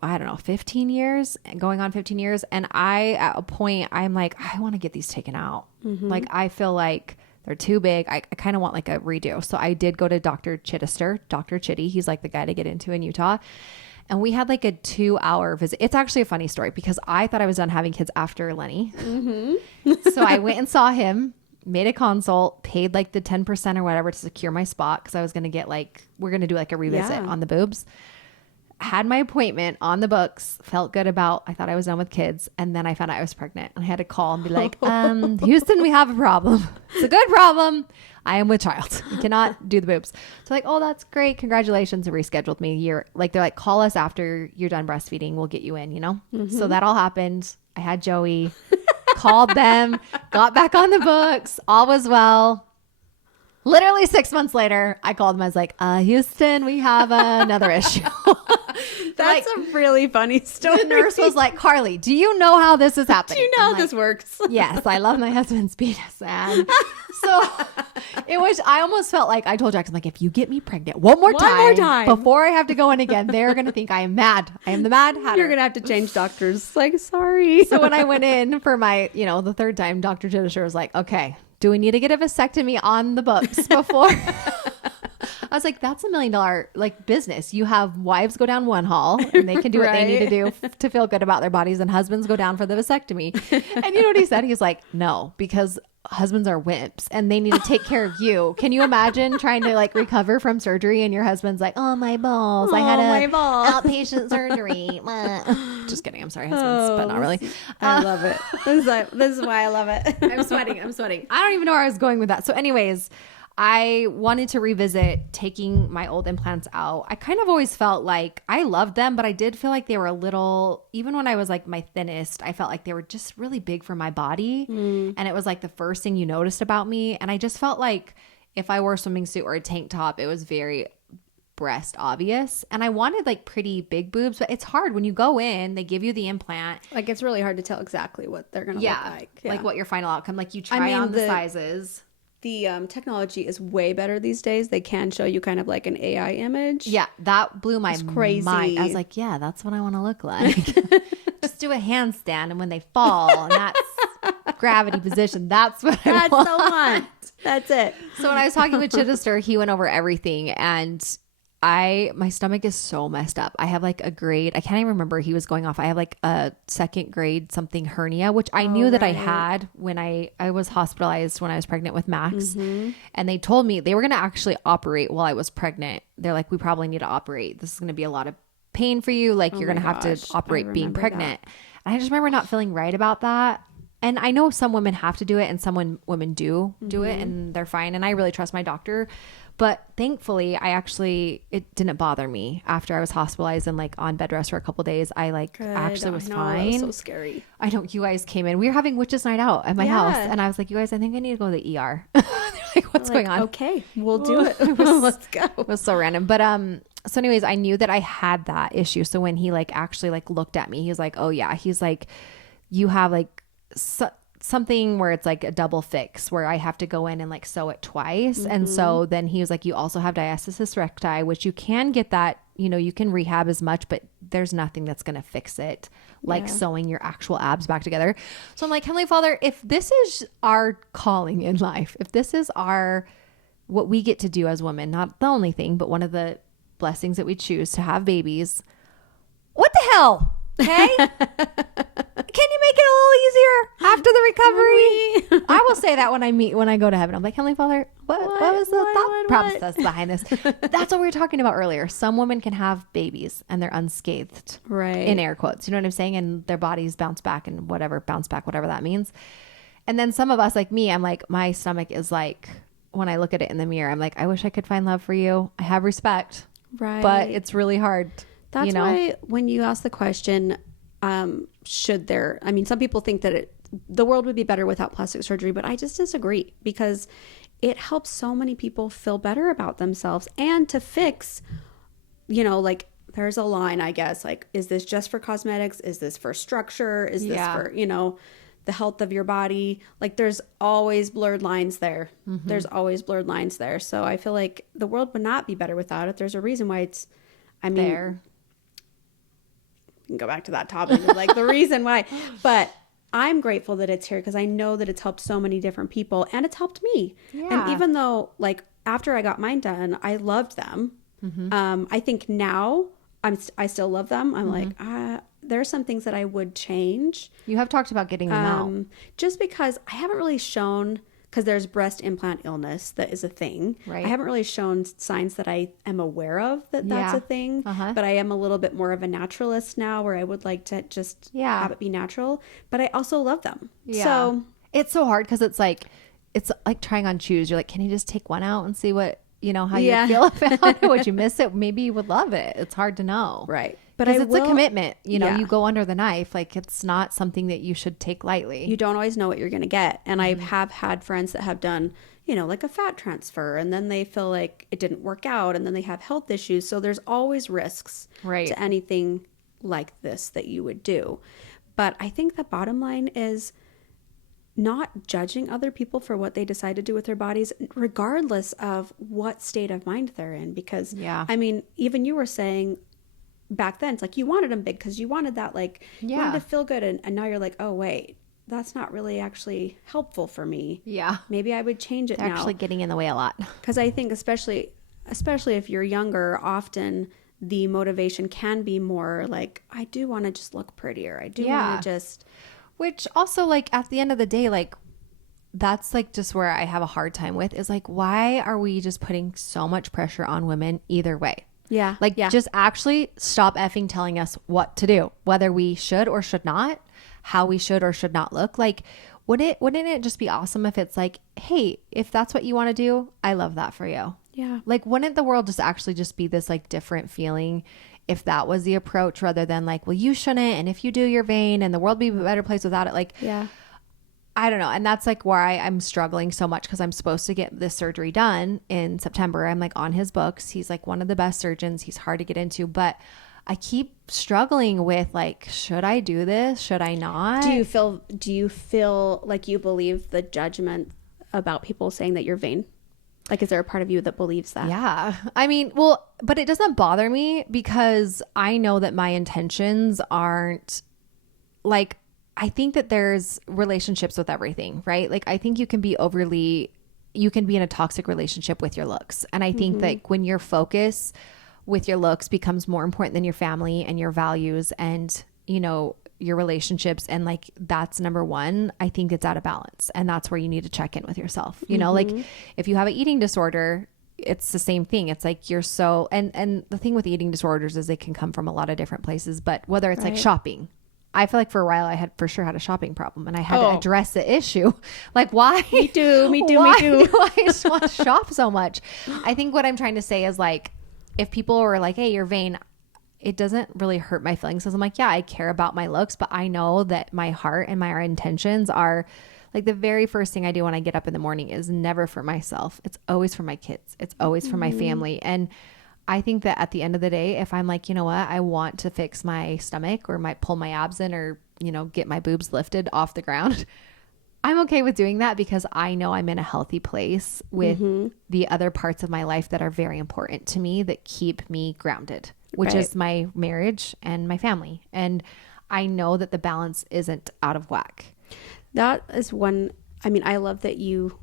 I don't know, 15 years, going on 15 years. And at a point, I'm like, I want to get these taken out. Like, I feel like they're too big. I kind of want like a redo. So I did go to Dr. Chitty. He's like the guy to get into in Utah. And we had like a 2-hour visit. It's actually a funny story because I thought I was done having kids after Lenny. So I went and saw him, made a consult, paid like the 10% or whatever to secure my spot, because I was going to get like, we're going to do like a revisit on the boobs. Had my appointment on the books, felt good about, I thought I was done with kids. And then I found out I was pregnant and I had to call and be like, Houston, we have a problem. It's a good problem. I am with child. We cannot do the boobs. So like, oh, that's great. Congratulations. And rescheduled me a year. Like, they're like, call us after you're done breastfeeding. We'll get you in, you know? So that all happened. I had Joey, called them, got back on the books. All was well. Literally 6 months later, I called them. I was like, Houston, we have another issue. That's like, a really funny story. The nurse was like, Carly, do you know how this is happening? Do you know how this works? Yes, I love my husband's penis. And so I almost felt like I told Jackson, like, if you get me pregnant one more time before I have to go in again, they're going to think I am mad. I am the mad hatter. You're going to have to change doctors. Like, sorry. So when I went in for my, the third time, Dr. Chittisher was like, okay, do we need to get a vasectomy on the books before? I was like, that's $1 million like business. You have wives go down one hall and they can do what they need to do to feel good about their bodies, and husbands go down for the vasectomy. And you know what he said? He's like, no, because husbands are wimps and they need to take care of you. Can you imagine trying to like recover from surgery and your husband's like, oh, my balls. I had a outpatient surgery. Just kidding. I'm sorry, husbands, but not really. I love it. This is why I love it. I'm sweating. I don't even know where I was going with that. So anyways, I wanted to revisit taking my old implants out. I kind of always felt like I loved them, but I did feel like they were a little, even when I was like my thinnest, I felt like they were just really big for my body. And it was like the first thing you noticed about me. And I just felt like if I wore a swimming suit or a tank top, it was very breast obvious. And I wanted like pretty big boobs, but it's hard when you go in, they give you the implant. Like, it's really hard to tell exactly what they're going to look like. Like what your final outcome, like you try on the sizes. The technology is way better these days. They can show you kind of like an AI image. Yeah, that blew my mind. I was like, yeah, that's what I want to look like. Just do a handstand, and when they fall, and that's gravity position, that's what I want. That's the one. That's it. So when I was talking with Chittister, he went over everything, and my stomach is so messed up. I have like a grade, I can't even remember, he was going off. I have like a 2nd grade something hernia, which I knew that I had when I was hospitalized when I was pregnant with Max. And they told me they were going to actually operate while I was pregnant. They're like, we probably need to operate. This is going to be a lot of pain for you. Like, you're going to have to operate being pregnant. And I just remember not feeling right about that. And I know some women have to do it and some women do it and they're fine. And I really trust my doctor. But thankfully, it didn't bother me after I was hospitalized and like on bed rest for a couple of days. I actually was fine. That was so scary. I don't, you guys came in. We were having witches night out at my house. And I was like, you guys, I think I need to go to the ER. They're like, what's going on? Okay, we'll do it. Let's go. It was so random. But, so anyways, I knew that I had that issue. So when he like actually like looked at me, he was like, oh yeah, he's like, you have like something where it's like a double fix where I have to go in and like sew it twice. And so then he was like, you also have diastasis recti, which you can get that, you know, you can rehab as much, but there's nothing that's going to fix it like sewing your actual abs back together. So I'm like, Heavenly Father, if this is our calling in life, if this is what we get to do as women, not the only thing, but one of the blessings that we choose to have babies, what the hell? Okay. Can you make it a little easier after the recovery? I will say that when I go to heaven, I'm like, Heavenly Father, what was the thought process behind this? That's what we were talking about earlier. Some women can have babies and they're unscathed, right? In air quotes, you know what I'm saying? And their bodies bounce back, whatever that means. And then some of us, like me, I'm like, my stomach is like, when I look at it in the mirror, I'm like, I wish I could find love for you. I have respect, right? But it's really hard. That's why when you ask the question, should there, I mean, some people think that the world would be better without plastic surgery, but I just disagree because it helps so many people feel better about themselves and to fix, you know, like there's a line, I guess, like, is this just for cosmetics? Is this for structure? Is this for, you know, the health of your body? Like there's always blurred lines there. There's always blurred lines there. So I feel like the world would not be better without it. There's a reason why it's, I mean, there. Can go back to that topic of like the reason why, but I'm grateful that it's here because I know that it's helped so many different people and it's helped me. And even though like after I got mine done, I loved them. I think now I still love them. I'm like, there are some things that I would change. You have talked about getting them out. Just because I haven't really shown, because there's breast implant illness that is a thing. Right. I haven't really shown signs that I am aware of that's a thing. But I am a little bit more of a naturalist now where I would like to just have it be natural. But I also love them. Yeah. So it's so hard because it's like trying on shoes. You're like, can you just take one out and see what, you know, how you feel about it? Would you miss it? Maybe you would love it. It's hard to know. Right. But it's a commitment, you know, you go under the knife. Like it's not something that you should take lightly. You don't always know what you're going to get. And I have had friends that have done, you know, like a fat transfer and then they feel like it didn't work out and then they have health issues. So there's always risks to anything like this that you would do. But I think the bottom line is not judging other people for what they decide to do with their bodies, regardless of what state of mind they're in. Because, I mean, even you were saying, back then it's like you wanted them big because you wanted that, like you wanted to feel good, and now you're like, oh wait, that's not really actually helpful for me. Maybe I would change it. They're now actually getting in the way a lot, because I think especially if you're younger, often the motivation can be more like, I do want to just look prettier, I do want to just, which also like at the end of the day, like that's like just where I have a hard time with is like, why are we just putting so much pressure on women either way? Just actually stop effing telling us what to do, whether we should or should not, how we should or should not look. Like, wouldn't it just be awesome if it's like, hey, if that's what you want to do, I love that for you. Yeah. Like, wouldn't the world just actually just be this like different feeling if that was the approach rather than like, well, you shouldn't. And if you do, you're vain and the world be a better place without it. Like, I don't know. And that's like why I'm struggling so much because I'm supposed to get this surgery done in September. I'm like on his books. He's like one of the best surgeons. He's hard to get into, but I keep struggling with like, should I do this? Should I not? Do you feel like you believe the judgment about people saying that you're vain? Like, is there a part of you that believes that? Yeah. I mean, well, but it doesn't bother me because I know that my intentions aren't like, I think that there's relationships with everything, right? Like, I think you can be in a toxic relationship with your looks. And I think that when your focus with your looks becomes more important than your family and your values and, you know, your relationships, and like, that's number one, I think it's out of balance. And that's where you need to check in with yourself. You know, like if you have an eating disorder, it's the same thing. It's like you're so, and the thing with eating disorders is they can come from a lot of different places, but whether it's like shopping, I feel like for a while I had for sure had a shopping problem and I had to address the issue. Like why? Me too. Why do I just want to shop so much? I think what I'm trying to say is like, if people were like, hey, you're vain, it doesn't really hurt my feelings. Because I'm like, yeah, I care about my looks, but I know that my heart and my intentions are like the very first thing I do when I get up in the morning is never for myself. It's always for my kids. It's always for my family. And I think that at the end of the day, if I'm like, you know what, I want to fix my stomach or pull my abs in or, you know, get my boobs lifted off the ground, I'm okay with doing that because I know I'm in a healthy place with the other parts of my life that are very important to me that keep me grounded, which is my marriage and my family. And I know that the balance isn't out of whack. That is one. I mean, I love that you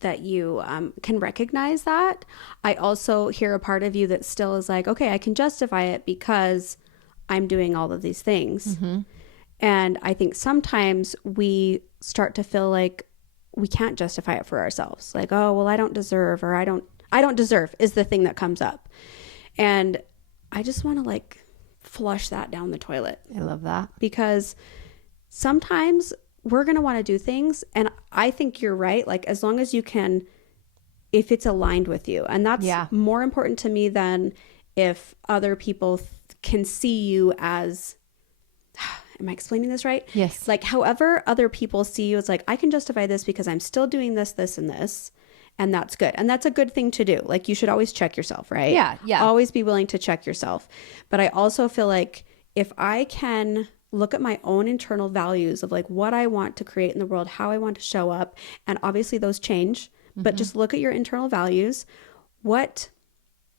can recognize that. I also hear a part of you that still is like, okay, I can justify it because I'm doing all of these things. And I think sometimes we start to feel like we can't justify it for ourselves. Like, oh, well, I don't deserve, or I don't deserve is the thing that comes up. And I just want to like flush that down the toilet. I love that. Because sometimes we're going to want to do things. And I think you're right. Like, as long as you can, if it's aligned with you. And that's more important to me than if other people can see you as, am I explaining this right? Yes. Like, however other people see you, it's like, I can justify this because I'm still doing this, this, and this. And that's good. And that's a good thing to do. Like, you should always check yourself, right? Yeah. Yeah. Always be willing to check yourself. But I also feel like if I can look at my own internal values of like what I want to create in the world, how I want to show up, and obviously those change, but just look at your internal values, what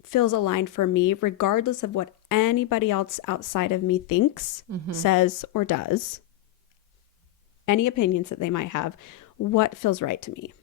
feels aligned for me, regardless of what anybody else outside of me thinks, says, or does, any opinions that they might have, what feels right to me.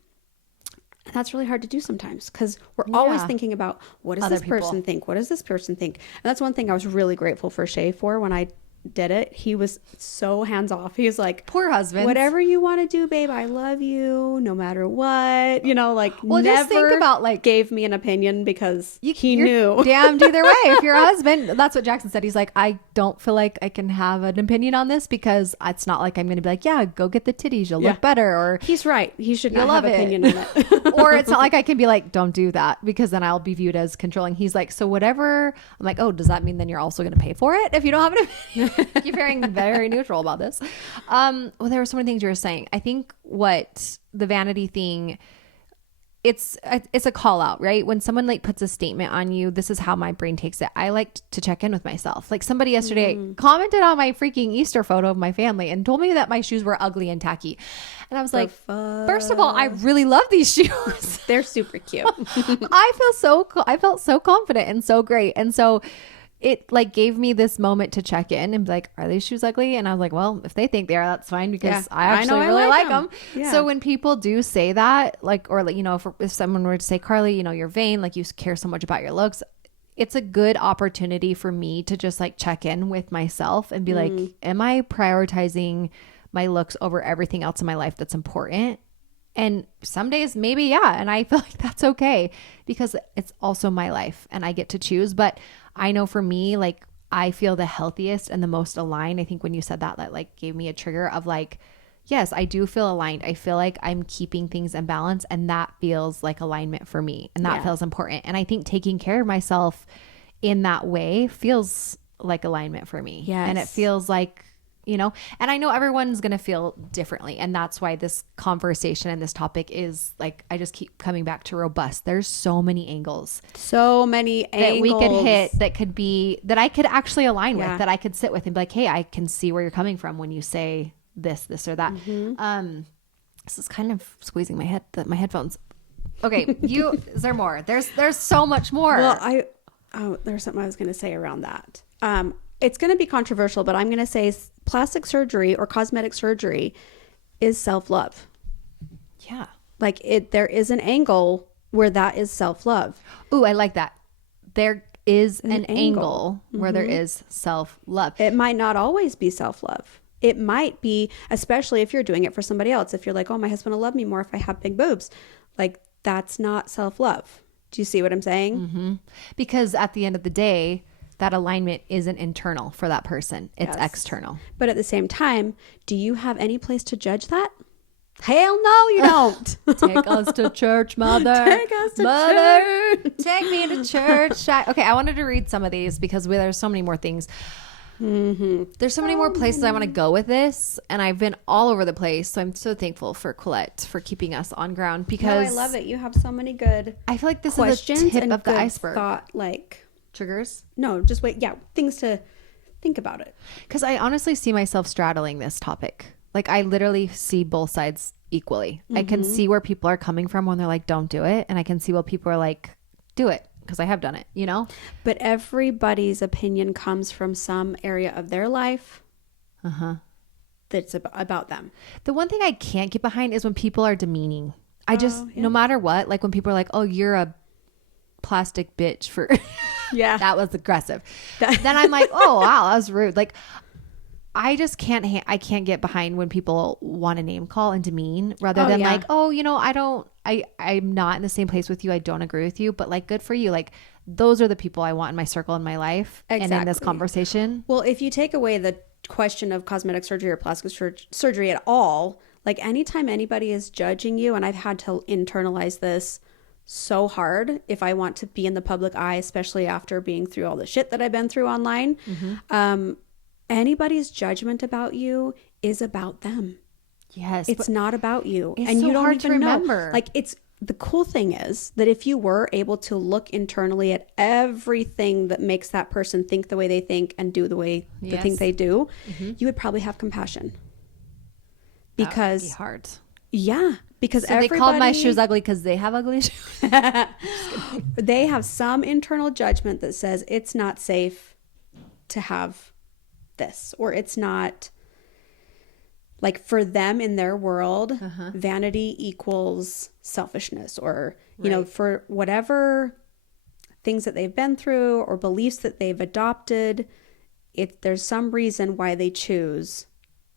And that's really hard to do sometimes because we're always thinking about what does this person think? What does this person think? And that's one thing I was really grateful for Shay for when I did it. He was so hands off. He was like, poor husband, whatever you want to do, babe, I love you no matter what, you know, like well, never just think about like gave me an opinion because he knew. Damned either way. If your husband, that's what Jackson said. He's like, I don't feel like I can have an opinion on this because it's not like I'm going to be like, yeah, go get the titties. You'll look better. Or he's right. He should not have opinion on it. Or it's not like I can be like, don't do that because then I'll be viewed as controlling. He's like, so whatever. I'm like, oh, does that mean then you're also going to pay for it if you don't have an opinion? You're very neutral about this. Well, there were so many things you were saying. I think what the vanity thing, it's a call out, right? When someone like puts a statement on you, this is how my brain takes it. I like to check in with myself. Like somebody yesterday commented on my freaking Easter photo of my family and told me that my shoes were ugly and tacky. And I was like, first of all, I really love these shoes. They're super cute. I felt so confident and so great. And so it like gave me this moment to check in and be like, are these shoes ugly? And I was like, well, if they think they are, that's fine because I actually really like them. Yeah. So when people do say that, like, or like, you know, if someone were to say, Carly, you know, you're vain, like you care so much about your looks, it's a good opportunity for me to just like check in with myself and be like, am I prioritizing my looks over everything else in my life that's important? And some days maybe, yeah. And I feel like that's okay because it's also my life and I get to choose. But I know for me, like I feel the healthiest and the most aligned. I think when you said that, that like gave me a trigger of like, yes, I do feel aligned. I feel like I'm keeping things in balance and that feels like alignment for me. And that feels important. And I think taking care of myself in that way feels like alignment for me. Yes. And it feels like, you know, and I know everyone's going to feel differently. And that's why this conversation and this topic is like, I just keep coming back to robust. There's so many angles. That we could hit that could be, that I could actually align with, that I could sit with and be like, hey, I can see where you're coming from when you say this or that. This is kind of squeezing my headphones. Okay. Is there more? There's so much more. Well, there's something I was going to say around that. It's going to be controversial, but I'm going to say plastic surgery or cosmetic surgery is self-love. Yeah. Like there is an angle where that is self-love. Ooh, I like that. There is an angle where there is self-love. It might not always be self-love. It might be, especially if you're doing it for somebody else. If you're like, oh, my husband will love me more if I have big boobs. Like that's not self-love. Do you see what I'm saying? Because at the end of the day, that alignment isn't internal for that person. It's Yes. external. But at the same time, do you have any place to judge that? Hell no, you don't. Take us to church, mother. Take us to mother. Take me to church. Okay, I wanted to read some of these because there's so many more things. There's so many more places I want to go with this, and I've been all over the place. So I'm so thankful for Colette for keeping us on ground, because I love it. You have so many good I feel like this questions is the tip and of the good iceberg. thought, like Triggers. no, just wait. Yeah, things to think about it. Because I honestly see myself straddling this topic. Like, I literally see both sides equally. I can see where people are coming from when they're like, don't do it. And I can see what people are like, do it. Because I have done it, you know? But everybody's opinion comes from some area of their life that's about them. The one thing I can't get behind is when people are demeaning. I just, no matter what, like when people are like, oh, you're a plastic bitch for, Yeah. that was aggressive. Then I'm like, oh, wow, that was rude. Like, I just can't, I can't get behind when people want to name call and demean rather than like, oh, you know, I'm not in the same place with you. I don't agree with you, but like, good for you. Like, those are the people I want in my circle in my life and in this conversation. Well, if you take away the question of cosmetic surgery or plastic surgery at all, like anytime anybody is judging you, and I've had to internalize this so hard if I want to be in the public eye, especially after being through all the shit that I've been through online, anybody's judgment about you is about them. Yes. It's not about you. It's And so you don't hard to even know. remember. Like, it's the cool thing is that if you were able to look internally at everything that makes that person think the way they think and do the way they think they do, you would probably have compassion. Because that would be hard. Yeah, because So they called my shoes ugly because they have ugly shoes. They have some internal judgment that says it's not safe to have this, or it's not, like, for them in their world, vanity equals selfishness, or you know, for whatever things that they've been through or beliefs that they've adopted, there's some reason why they choose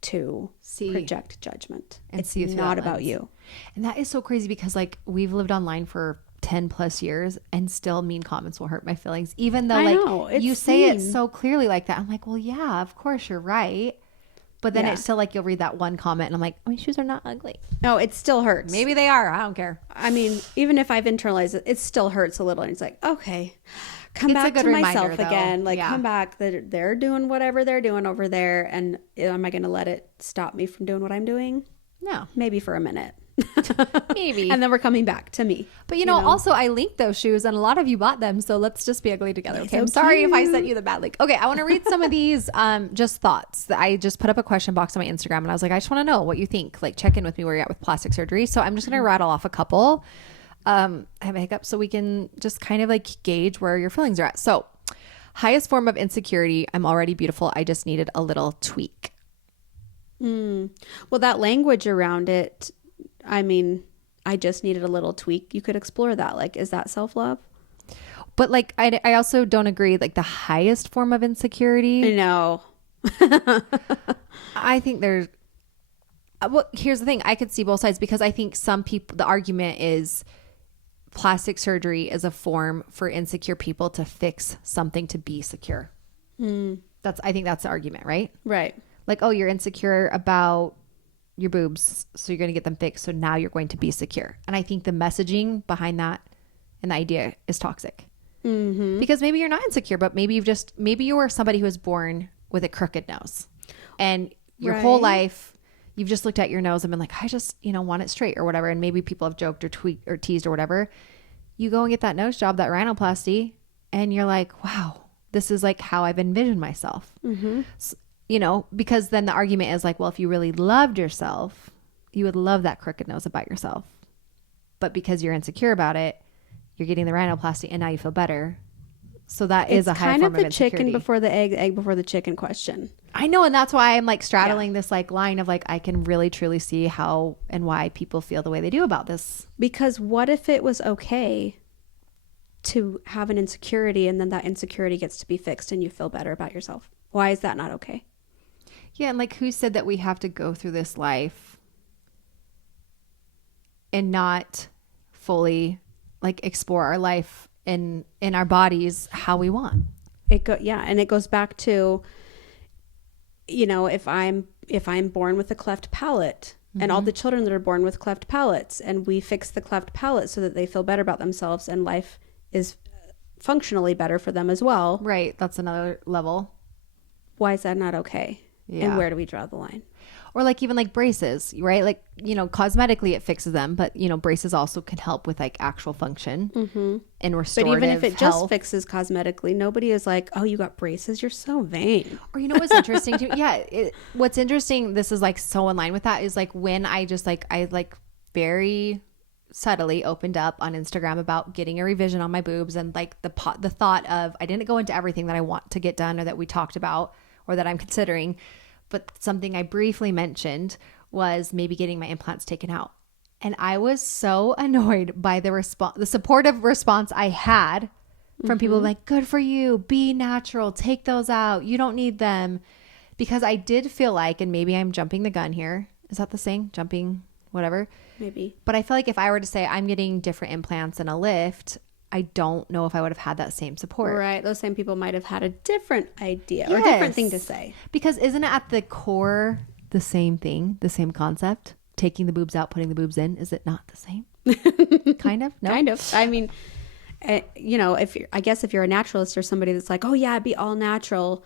to project judgment. And it's see it through not that about lens. you. And that is so crazy because, like, we've lived online for 10 plus years and still mean comments will hurt my feelings, even though I like know, it's you say it mean. so clearly like that. I'm like, well, yeah, of course you're right. But then it's still like, you'll read that one comment and I'm like, my shoes are not ugly. No, it still hurts. Maybe they are. I don't care. I mean, even if I've internalized it, it still hurts a little. And it's like, okay, come It's a back good to reminder, myself though. again. Like, Yeah. come back. They're doing whatever they're doing over there. And am I going to let it stop me from doing what I'm doing? No, Maybe for a minute. maybe. And then we're coming back to me. But you know, also I linked those shoes and a lot of you bought them. So let's just be ugly together. Okay. So I'm sorry if I cute. sent you the bad link. Okay. I want to read some of these just thoughts that I just put up a question box on my Instagram and I was like, I just want to know what you think. Like, check in with me where you're at with plastic surgery. So I'm just going to rattle off a couple. I have a hiccup so we can just kind of like gauge where your feelings are at. So, highest form of insecurity. I'm already beautiful. I just needed a little tweak. Well, that language around it, I mean, I just needed a little tweak. You could explore that. Like, is that self-love? But like, I also don't agree. Like, the highest form of insecurity. No. I think there's, well, here's the thing. I could see both sides because I think some people, the argument is plastic surgery is a form for insecure people to fix something to be secure. I think that's the argument, right? Right. Like, oh, you're insecure about your boobs, so you're going to get them fixed. So now you're going to be secure. And I think the messaging behind that and the idea is toxic. Because maybe you're not insecure, but maybe you were somebody who was born with a crooked nose. And your whole life, you've just looked at your nose and been like, I just, want it straight or whatever. And maybe people have joked or tweaked or teased or whatever. You go and get that nose job, that rhinoplasty, and you're like, wow, this is like how I've envisioned myself. Because then the argument is like, well, if you really loved yourself, you would love that crooked nose about yourself. But because you're insecure about it, you're getting the rhinoplasty and now you feel better. So that is a high kind form of the of insecurity. chicken before the egg before the chicken question. I know. And that's why I'm like straddling this like line of like, I can really truly see how and why people feel the way they do about this. Because what if it was okay to have an insecurity and then that insecurity gets to be fixed and you feel better about yourself? Why is that not okay? Yeah. And like, who said that we have to go through this life and not fully like explore our life in our bodies how we want? And it goes back to, if I'm born with a cleft palate, and all the children that are born with cleft palates, and we fix the cleft palate so that they feel better about themselves and life is functionally better for them as well. Right. That's another level. Why is that not okay? Yeah. And where do we draw the line? Or like even like braces, right? Like, cosmetically it fixes them, but braces also can help with like actual function and restorative But even if it health. just fixes cosmetically, nobody is like, oh, you got braces, you're so vain. Or what's interesting to what's interesting, this is like so in line with that, is like when I very subtly opened up on Instagram about getting a revision on my boobs, and like the thought of, I didn't go into everything that I want to get done or that we talked about or that I'm considering, but something I briefly mentioned was maybe getting my implants taken out. And I was so annoyed by the supportive response I had from people like, good for you, be natural, take those out, you don't need them. Because I did feel like, and maybe I'm jumping the gun here. Is that the saying? Jumping, whatever. Maybe. But I feel like if I were to say I'm getting different implants and a lift, I don't know if I would have had that same support. Right. Those same people might have had a different idea or a different thing to say. Because isn't it at the core the same thing, the same concept? Taking the boobs out, putting the boobs in. Is it not the same? Kind of? No? Kind of. I mean, if you're a naturalist or somebody that's like, oh yeah, be all natural.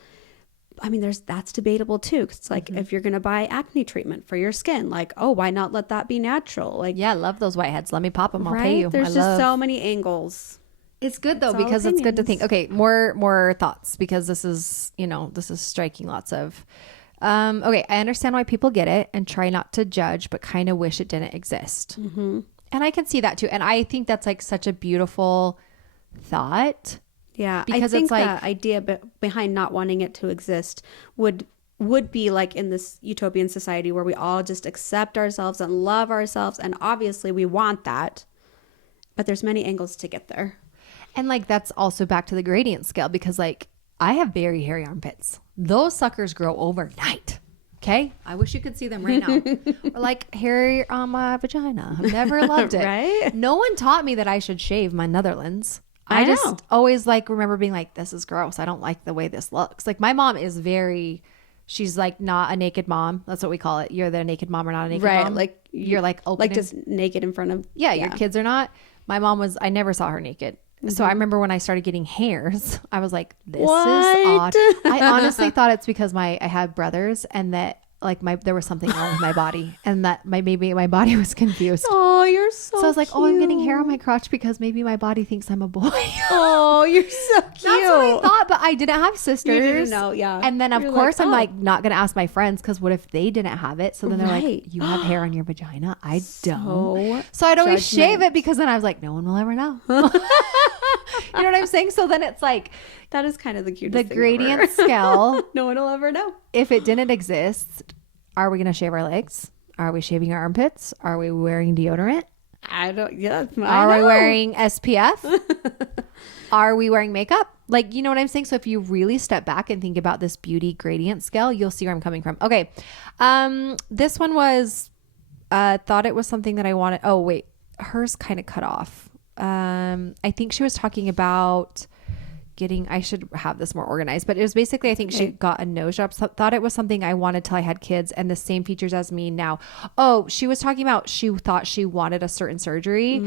I mean, that's debatable too. 'Cause it's like, if you're going to buy acne treatment for your skin, like, oh, why not let that be natural? Like, yeah, I love those whiteheads. Let me pop them. I'll right? pay you. There's just so many angles. It's good though, It's all because it's good to opinions. think. Okay, more thoughts, because this is striking lots of. Okay, I understand why people get it and try not to judge, but kind of wish it didn't exist. And I can see that too. And I think that's like such a beautiful thought. Yeah, Because I think it's like, the idea behind not wanting it to exist would be like in this utopian society where we all just accept ourselves and love ourselves, and obviously we want that, but there's many angles to get there. and like that's also back to the gradient scale, because like I have very hairy armpits. Those suckers grow overnight. Okay, I wish you could see them right now. Or like hair on my vagina. I've never loved it. Right? No one taught me that I should shave my Netherlands. I I just know. always like remember being like, this is gross. I don't like the way this looks. Like my mom is she's like not a naked mom. That's what we call it. You're the naked mom or not a naked Right, mom. like you're like open. Like just naked in front of your kids are not. My mom was, I never saw her naked. So I remember when I started getting hairs, I was like, this What? is odd. I honestly thought it's because I had brothers, and that like there was something wrong with my body, and that maybe my body was confused. Oh, you're so So I was like, oh, I'm getting hair on my crotch because maybe my body thinks I'm a boy. Oh, you're so cute. That's what I thought, but I didn't have sisters. You didn't know, yeah. And then of You're course like, I'm oh. like not gonna ask my friends, because what if they didn't have it? So then they're Right. like, you have hair on your vagina. I don't. So So I'd always judgment. shave it, because then I was like, no one will ever know. You know what I'm saying? So then it's like That is kind of the cutest the thing gradient ever. scale. No one will ever know. If it didn't exist, are we gonna shave our legs? Are we shaving our armpits? Are we wearing deodorant? I don't. Yeah. Are we wearing SPF? Are we wearing makeup? Like, you know what I'm saying? So if you really step back and think about this beauty gradient scale, you'll see where I'm coming from. Okay. This one was, thought it was something that I wanted. Oh, wait. Hers kind of cut off. I think she was talking about I should have this more organized, but it was basically, I think she got a nose job. So, thought it was something I wanted till I had kids, and the same features as me now. Oh, she was talking about, she thought she wanted a certain surgery,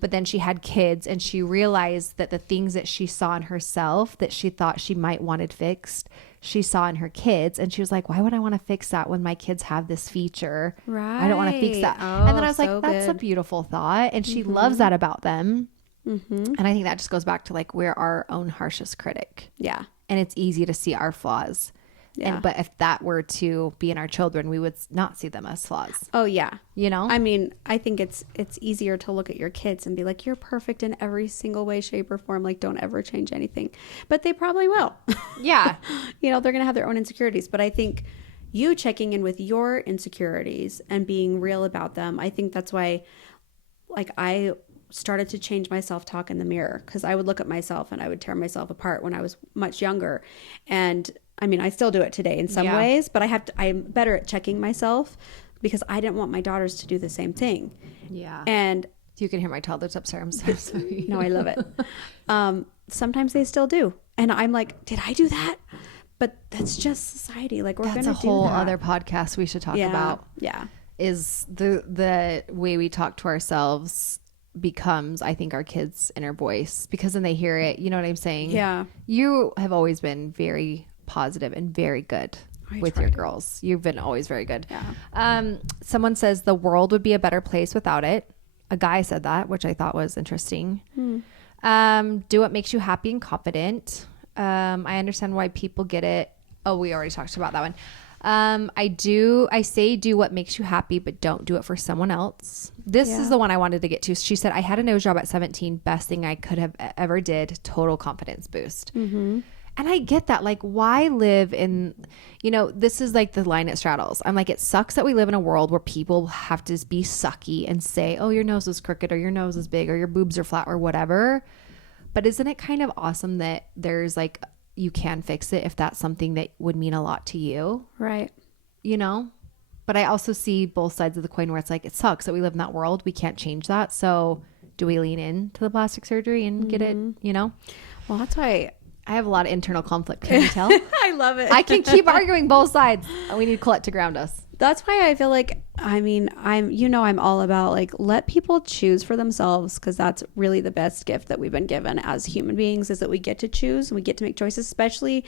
but then she had kids, and she realized that the things that she saw in herself that she thought she might wanted fixed, she saw in her kids, and she was like, why would I want to fix that when my kids have this feature? I don't want to fix that. Right. And then I was Oh, like, that's a good. beautiful thought, and she loves that about them. And I think that just goes back to like, we're our own harshest critic, Yeah. and it's easy to see our flaws. Yeah. But if that were to be in our children, we would not see them as flaws, Oh yeah. you know? I mean, I think it's easier to look at your kids and be like, you're perfect in every single way, shape, or form. Like, don't ever change anything. But they probably will. Yeah. They're going to have their own insecurities. But I think you checking in with your insecurities and being real about them, I think that's why, like, I started to change my self-talk in the mirror, because I would look at myself and I would tear myself apart when I was much younger. And I mean, I still do it today in some ways, but I'm better at checking myself, because I didn't want my daughters to do the same thing. Yeah. And You can hear my toddlers upstairs. I'm so sorry. no, I love it. sometimes they still do. And I'm like, did I do that? But that's just society. Like, we're going to do that. That's a whole other podcast we should talk about. Yeah. Is the way we talk to ourselves becomes, I think, our kids' inner voice, because then they hear it. You know what I'm saying? Yeah. You have always been very positive and very good with your girls. You've been always very good. Yeah. Someone says the world would be a better place without it. A guy said that, which I thought was interesting. Do what makes you happy and confident. I understand why people get it. Oh, we already talked about that one. I say do what makes you happy, but don't do it for someone else. This is the one I wanted to get to. She said, I had a nose job at 17. Best thing I could have ever did. Total confidence boost. And I get that. Like, why live in, this is like the line it straddles. I'm like, it sucks that we live in a world where people have to be sucky and say, oh, your nose is crooked, or your nose is big, or your boobs are flat, or whatever. But isn't it kind of awesome that there's like, you can fix it if that's something that would mean a lot to you? Right. But I also see both sides of the coin where it's like, it sucks that we live in that world. We can't change that. So do we lean into the plastic surgery and get it, Well, that's why I have a lot of internal conflict. Can you tell? I love it. I can keep arguing both sides. We need Colette to ground us. That's why I feel like, I'm all about like, let people choose for themselves, because that's really the best gift that we've been given as human beings, is that we get to choose and we get to make choices, especially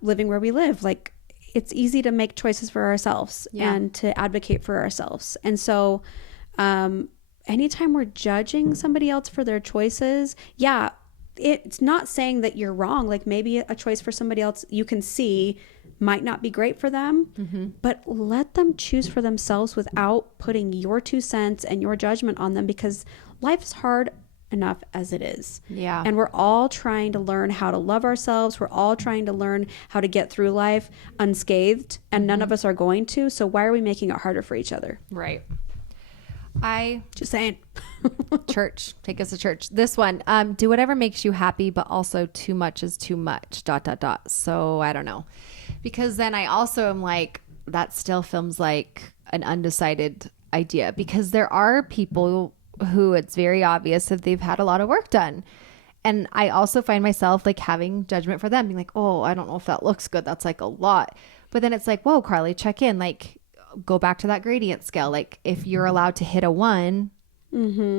living where we live. Like, it's easy to make choices for ourselves and to advocate for ourselves. And so anytime we're judging somebody else for their choices, it's not saying that you're wrong. Like, maybe a choice for somebody else you can see might not be great for them, but let them choose for themselves without putting your 2 cents and your judgment on them, because life is hard enough as it is. Yeah. And we're all trying to learn how to love ourselves. We're all trying to learn how to get through life unscathed, and none of us are going to. So why are we making it harder for each other? Right. Just saying. Church, take us to church. This one, do whatever makes you happy, but also too much is too much, ... So I don't know, because then I also am like, that still feels like an undecided idea, because there are people who it's very obvious that they've had a lot of work done. And I also find myself like having judgment for them, being like, oh, I don't know if that looks good. That's like a lot. But then it's like, whoa, Carly, check in. Like, go back to that gradient scale. Like, if you're allowed to hit a 1,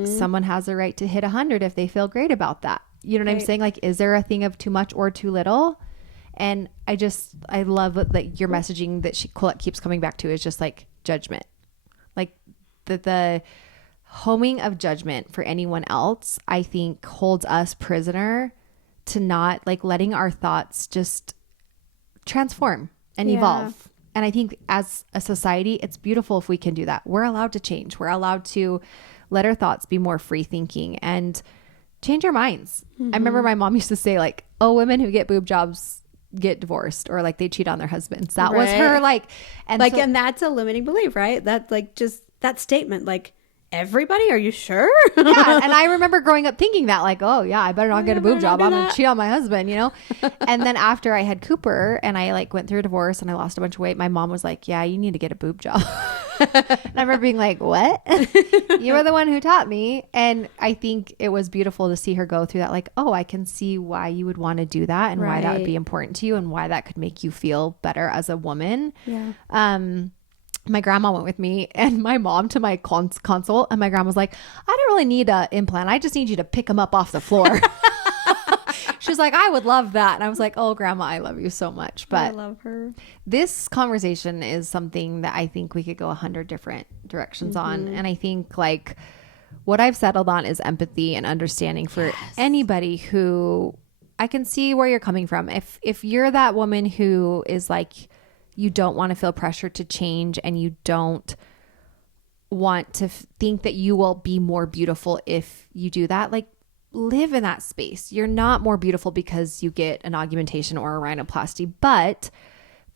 someone has a right to hit 100 if they feel great about that. You know what I'm saying? Like, is there a thing of too much or too little? And I love that your messaging that Colette keeps coming back to is just like judgment. Like the homing of judgment for anyone else, I think, holds us prisoner to not like letting our thoughts just transform and evolve. And I think as a society, it's beautiful if we can do that. We're allowed to change. We're allowed to let our thoughts be more free thinking and change our minds. I remember my mom used to say like, oh, women who get boob jobs get divorced, or like they cheat on their husbands. That was her like, and that's a limiting belief, right? That's like just that statement, like, everybody, are you sure? Yeah. And I remember growing up thinking that, like, oh yeah, I better not get a boob job. I'm gonna cheat on my husband, And then after I had Cooper and I like went through a divorce and I lost a bunch of weight, my mom was like, yeah, you need to get a boob job. And I remember being like, what? You were the one who taught me. And I think it was beautiful to see her go through that, like, oh, I can see why you would want to do that, and why that would be important to you, and why that could make you feel better as a woman. My grandma went with me and my mom to my consult, and my grandma was like, I don't really need an implant. I just need you to pick them up off the floor. She's like, I would love that. And I was like, oh, grandma, I love you so much. But I love her. This conversation is something that I think we could go 100 different directions on. And I think like what I've settled on is empathy and understanding for anybody who, I can see where you're coming from. If you're that woman who is like, you don't want to feel pressure to change, and you don't want to think that you will be more beautiful if you do that, like, live in that space. You're not more beautiful because you get an augmentation or a rhinoplasty. But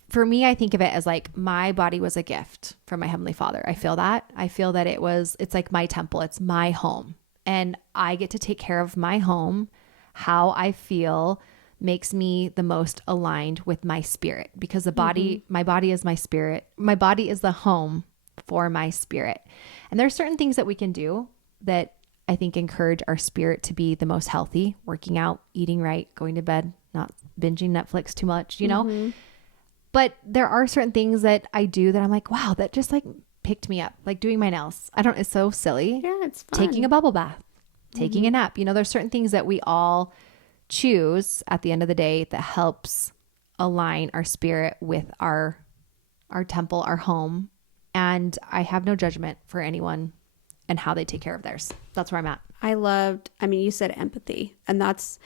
for me, I think of it as like, my body was a gift from my Heavenly Father. I feel that it's like my temple. It's my home, and I get to take care of my home. How I feel makes me the most aligned with my spirit, because the body, my body is my spirit. My body is the home for my spirit. And there's certain things that we can do that I think, encourage our spirit to be the most healthy, working out, eating right, going to bed, not binging Netflix too much, you know? But there are certain things that I do that I'm like, wow, that just like picked me up, like doing my nails. it's so silly. Yeah, it's fun. Taking a bubble bath, taking a nap. You know, there's certain things that we all choose at the end of the day that helps align our spirit with our temple, our home. And I have no judgment for anyone and how they take care of theirs. That's where I'm at. You said empathy, and that's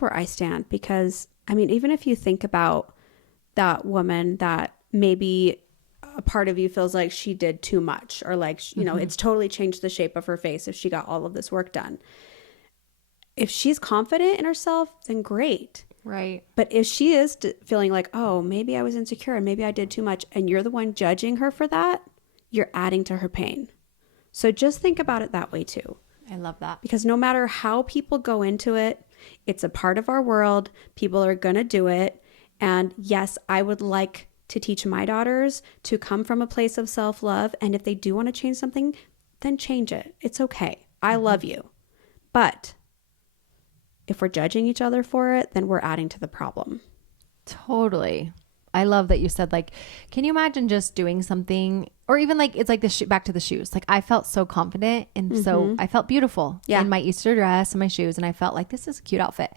where I stand, because even if you think about that woman that maybe a part of you feels like she did too much, or like, you know, it's totally changed the shape of her face if she got all of this work done. If she's confident in herself, then great. Right. But if she is feeling like, oh, maybe I was insecure and maybe I did too much, and you're the one judging her for that, you're adding to her pain. So just think about it that way too. I love that. Because no matter how people go into it, it's a part of our world. People are going to do it. And yes, I would like to teach my daughters to come from a place of self-love. And if they do want to change something, then change it. It's okay. I love you. But if we're judging each other for it, then we're adding to the problem. Totally. I love that you said, like, can you imagine just doing something, or even like, it's like back to the shoes. Like, I felt so confident, and so I felt beautiful in my Easter dress and my shoes. And I felt like, this is a cute outfit.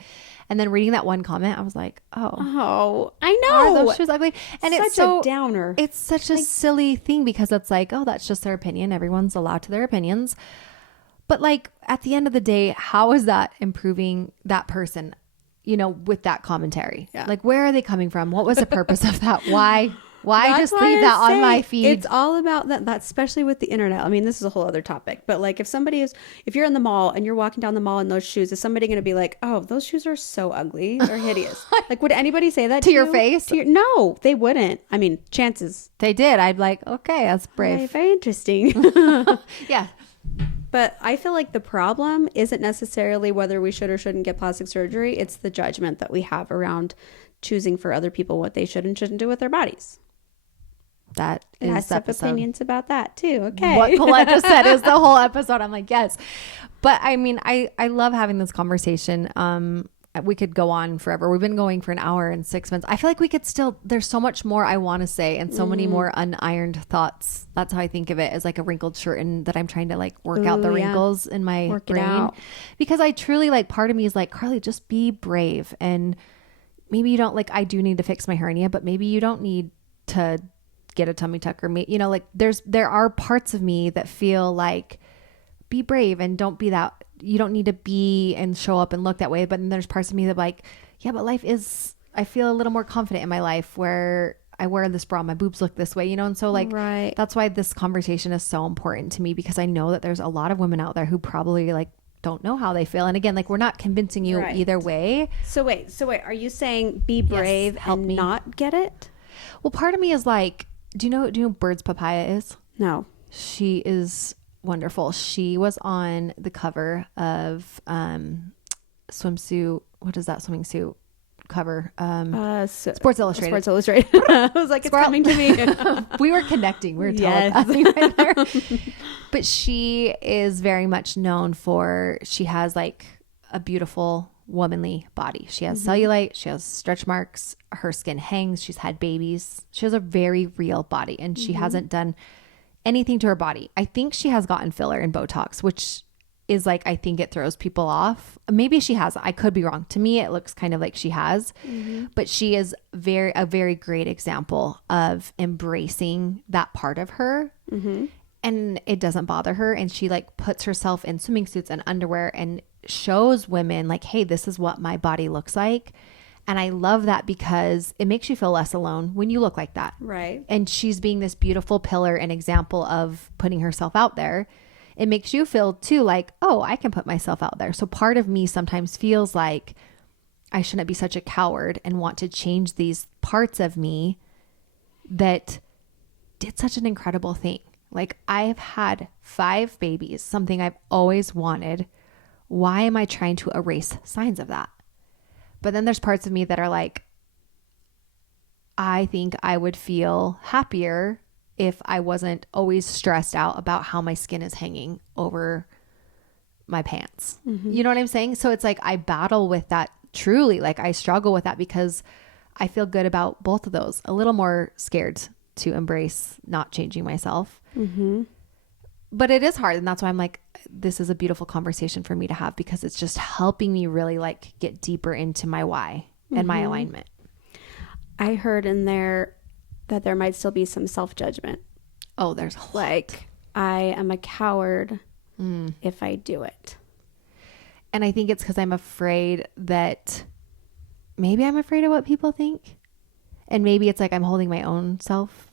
And then reading that one comment, I was like, oh, I know. Are those shoes ugly? And such it's so a downer. It's such a silly thing, because it's like, oh, that's just their opinion. Everyone's allowed to their opinions. But like, at the end of the day, how is that improving that person, you know, with that commentary? Yeah. Like, where are they coming from? What was the purpose of that? Why That's just why leave I that on say my feed? It's all about that, especially with the internet. I mean, this is a whole other topic, but like, if you're in the mall and you're walking down the mall in those shoes, is somebody going to be like, oh, those shoes are so ugly or hideous? Like, would anybody say that to your face? No, they wouldn't. I mean, chances. They did. I'd be like, okay, that's brave. Very, very interesting. Yeah. But I feel like the problem isn't necessarily whether we should or shouldn't get plastic surgery. It's the judgment that we have around choosing for other people what they should and shouldn't do with their bodies. That is I have opinions about that too. Okay. What Colette just said is the whole episode. I'm like, yes. But I mean, I love having this conversation. We could go on forever. We've been going for an hour and 6 minutes. I feel like we could still, there's so much more I want to say, and so many more unironed thoughts. That's how I think of it, as like a wrinkled shirt, and that I'm trying to like work out the wrinkles in my brain. Because I truly, like, part of me is like, Carly, just be brave. And maybe you don't, like, I do need to fix my hernia, but maybe you don't need to get a tummy tuck, or you know, like, there are parts of me that feel like, be brave and don't be that. You don't need to be and show up and look that way. But then there's parts of me that like, yeah, but life is, I feel a little more confident in my life where I wear this bra, my boobs look this way, you know? And so like, that's why this conversation is so important to me, because I know that there's a lot of women out there who probably like don't know how they feel. And again, like, we're not convincing you either way. So wait, are you saying be brave and not get it? Well, part of me is like, do you know who Bird's Papaya is? No. She is wonderful. She was on the cover of swimsuit. What is that swimming suit cover? Sports Illustrated. Sports Illustrated. I was like, it's coming to me. We were connecting. We were telepathing right there. But she is very much known for, she has like a beautiful womanly body. She has cellulite. She has stretch marks. Her skin hangs. She's had babies. She has a very real body, and she hasn't done anything to her body. I think she has gotten filler and Botox, which is like, I think it throws people off. Maybe she has. I could be wrong. To me, it looks kind of like she has, but she is a very great example of embracing that part of her, and it doesn't bother her. And she like puts herself in swimming suits and underwear and shows women like, hey, this is what my body looks like. And I love that, because it makes you feel less alone when you look like that. Right. And she's being this beautiful pillar and example of putting herself out there. It makes you feel too like, oh, I can put myself out there. So part of me sometimes feels like I shouldn't be such a coward and want to change these parts of me that did such an incredible thing. Like, I've had 5 babies, something I've always wanted. Why am I trying to erase signs of that? But then there's parts of me that are like, I think I would feel happier if I wasn't always stressed out about how my skin is hanging over my pants. You know what I'm saying? So it's like I battle with that truly. Like I struggle with that because I feel good about both of those. A little more scared to embrace not changing myself. But it is hard. And that's why I'm like, this is a beautiful conversation for me to have because it's just helping me really like get deeper into my why and my alignment. I heard in there that there might still be some self-judgment. Oh, there's a like, I am a coward if I do it. And I think it's because I'm afraid that maybe I'm afraid of what people think. And maybe it's like I'm holding my own self.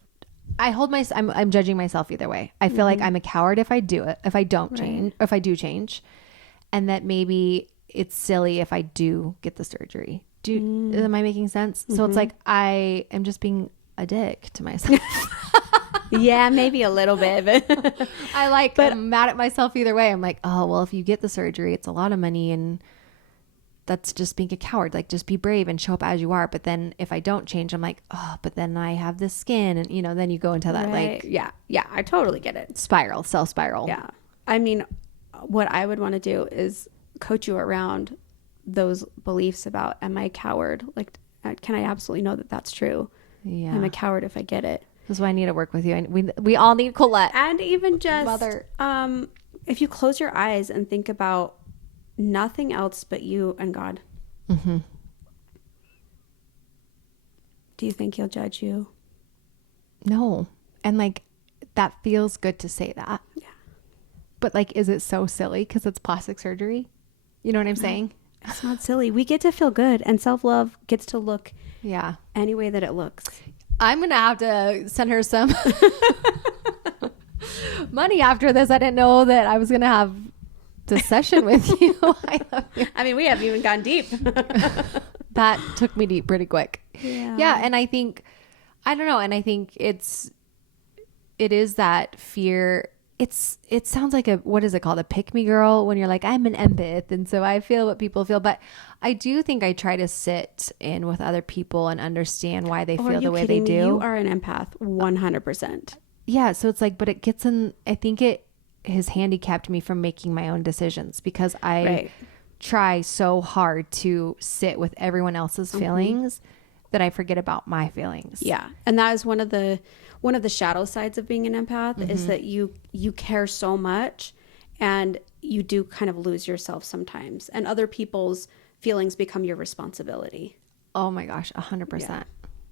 I'm judging myself either way. I feel like I'm a coward if I do it, if I don't change, or if I do change. And that maybe it's silly if I do get the surgery. Am I making sense? So it's like I am just being a dick to myself. Yeah, maybe a little bit. But I'm mad at myself either way. I'm like, oh, well, if you get the surgery, it's a lot of money and that's just being a coward. Like just be brave and show up as you are. But then if I don't change, I'm like, oh, but then I have this skin and then you go into that like, yeah, I totally get it. self spiral. Yeah. I mean, what I would want to do is coach you around those beliefs about, am I a coward? Like, can I absolutely know that that's true? Yeah. I'm a coward if I get it. This is why I need to work with you. And we all need Colette. And even just Mother. If you close your eyes and think about nothing else but you and God, do you think he'll judge you? No. And like that feels good to say that. Yeah. But like, is it so silly because it's plastic surgery? You know what I'm saying? It's not silly. We get to feel good, and self-love gets to look any way that it looks. I'm going to have to send her some money after this. I didn't know that I was going to have this session with you. I love you. I mean, we haven't even gone deep. That took me deep pretty quick. Yeah. And I think, I don't know. And I think it is that fear. It sounds like what is it called? A pick me girl when you're like, I'm an empath. And so I feel what people feel, but I do think I try to sit in with other people and understand why they feel the way they do. You are an empath 100%. Yeah. So it's like, but it gets in, I think it has handicapped me from making my own decisions because I try so hard to sit with everyone else's feelings that I forget about my feelings. Yeah. And that is one of the shadow sides of being an empath is that you care so much and you do kind of lose yourself sometimes, and other people's feelings become your responsibility. Oh my gosh, 100%.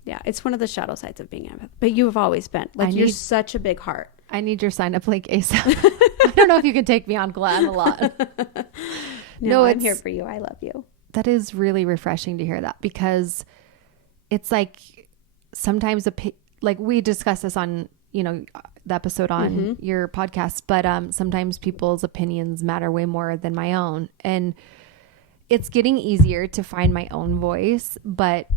Yeah. It's one of the shadow sides of being an empath, but you have always been like, you're such a big heart. I need your sign up link ASAP. I don't know if you can take me on, Glenn, a lot. No, I'm here for you. I love you. That is really refreshing to hear that, because it's like sometimes like we discussed this on, the episode on your podcast, but sometimes people's opinions matter way more than my own. And it's getting easier to find my own voice, but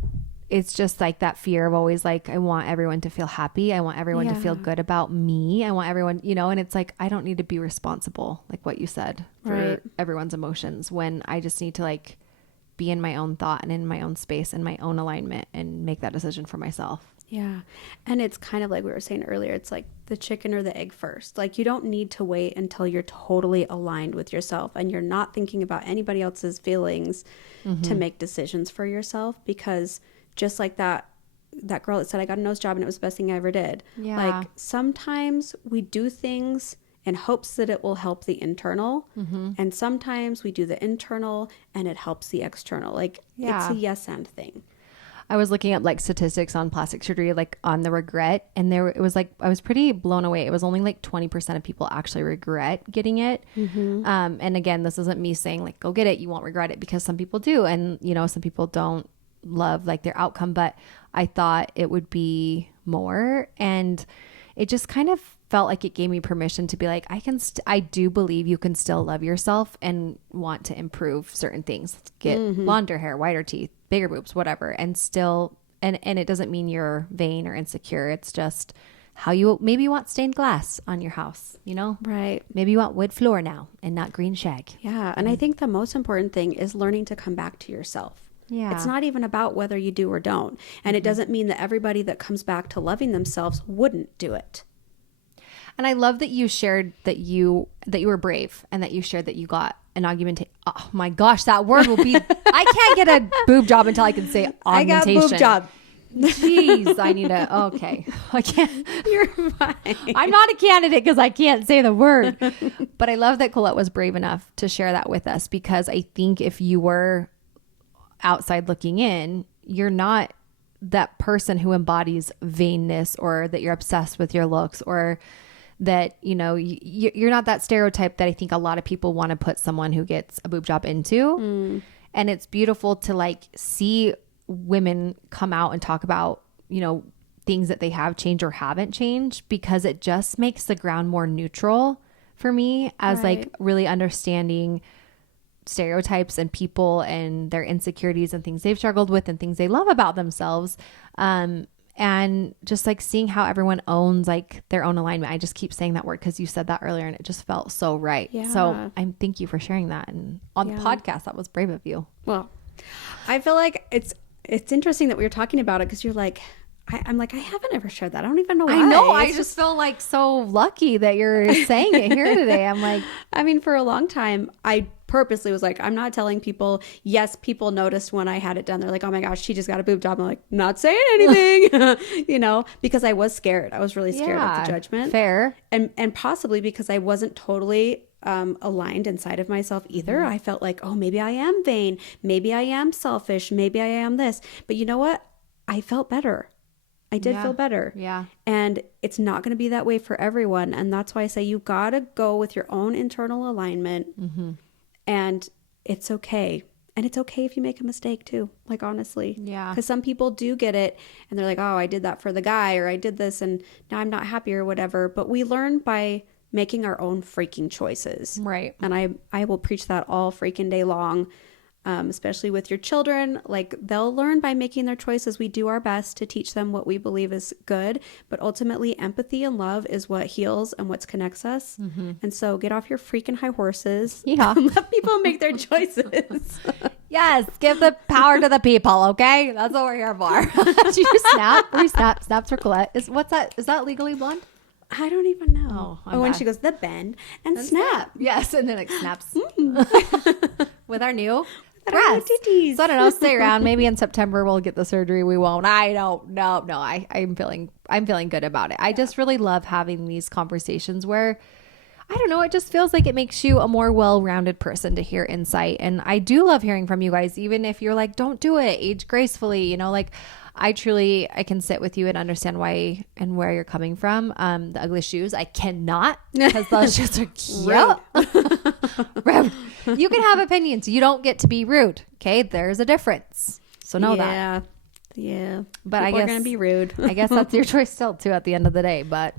it's just like that fear of always like, I want everyone to feel happy. I want everyone to feel good about me. I want everyone, and it's like, I don't need to be responsible, like what you said, for everyone's emotions, when I just need to like be in my own thought and in my own space and my own alignment and make that decision for myself. Yeah. And it's kind of like we were saying earlier, it's like the chicken or the egg first. Like you don't need to wait until you're totally aligned with yourself and you're not thinking about anybody else's feelings to make decisions for yourself, because just like that girl that said, I got a nose job and it was the best thing I ever did. Yeah. Like sometimes we do things in hopes that it will help the internal. And sometimes we do the internal and it helps the external. Like it's a yes and thing. I was looking up like statistics on plastic surgery, like on the regret. And it was like, I was pretty blown away. It was only like 20% of people actually regret getting it. And again, this isn't me saying like, go get it, you won't regret it, because some people do. And some people don't love like their outcome, but I thought it would be more. And it just kind of felt like it gave me permission to be like, I do believe you can still love yourself and want to improve certain things, get blonder hair, whiter teeth, bigger boobs, whatever. And still, and it doesn't mean you're vain or insecure. It's just how maybe you want stained glass on your house, Right. Maybe you want wood floor now and not green shag. Yeah. And I think the most important thing is learning to come back to yourself. Yeah. It's not even about whether you do or don't. And it doesn't mean that everybody that comes back to loving themselves wouldn't do it. And I love that you shared that you were brave and that you shared that you got an augmentation. Oh my gosh, that word will be, I can't get a boob job until I can say augmentation. I got boob job. Jeez, I need to, okay. I can't. You're fine. I'm not a candidate because I can't say the word. But I love that Colette was brave enough to share that with us, because I think if you were outside looking in, you're not that person who embodies vainness, or that you're obsessed with your looks, or that, you know, you're not that stereotype that I think a lot of people want to put someone who gets a boob job into. And it's beautiful to like see women come out and talk about, you know, things that they have changed or haven't changed, because it just makes the ground more neutral for me as like really understanding stereotypes and people and their insecurities and things they've struggled with and things they love about themselves. And just like seeing how everyone owns like their own alignment. I just keep saying that word because you said that earlier and it just felt so right. Yeah. So thank you for sharing that. And on the podcast, that was brave of you. Well, I feel like it's interesting that we were talking about it, because you're like, I'm like, I haven't ever shared that. I don't even know why. I know. I just feel like so lucky that you're saying it here today. I'm like, I mean, for a long time, I purposely was like, I'm not telling people. Yes, people noticed when I had it done. They're like, oh my gosh, she just got a boob job. I'm like, not saying anything, you know, because I was scared. I was really scared of the judgment. Fair. And possibly because I wasn't totally aligned inside of myself either. I felt like, oh, maybe I am vain. Maybe I am selfish. Maybe I am this. But you know what? I felt better. I did feel better. Yeah. And it's not going to be that way for everyone. And that's why I say you got to go with your own internal alignment. And it's okay. And it's okay if you make a mistake too. Like, honestly. Yeah. Because some people do get it and they're like, oh, I did that for the guy, or I did this and now I'm not happy or whatever. But we learn by making our own freaking choices. Right. And I will preach that all freaking day long. Especially with your children, like they'll learn by making their choices. We do our best to teach them what we believe is good, but ultimately empathy and love is what heals and what connects us. And so get off your freaking high horses. Yeah. Let people make their choices. Yes. Give the power to the people. Okay. That's what we're here for. Did you just snap? Were you snaps for Colette? What's that? Is that Legally Blonde? I don't even know. I'm when bad. she goes, the bend and snap. Yes. And then it snaps with our new Our titties. So I don't know. Stay around. Maybe in September we'll get the surgery. We won't. I don't know. No, I'm feeling good about it. I just really love having these conversations where, I don't know, it just feels like it makes you a more well-rounded person to hear insight. And I do love hearing from you guys, even if you're like, don't do it, age gracefully, you know, like I can sit with you and understand why and where you're coming from. The ugly shoes, I cannot, because those shoes are cute. Rude. You can have opinions. You don't get to be rude. Okay. There's a difference. So know that. Yeah. But People I guess are going to be rude. I guess that's your choice still too at the end of the day. But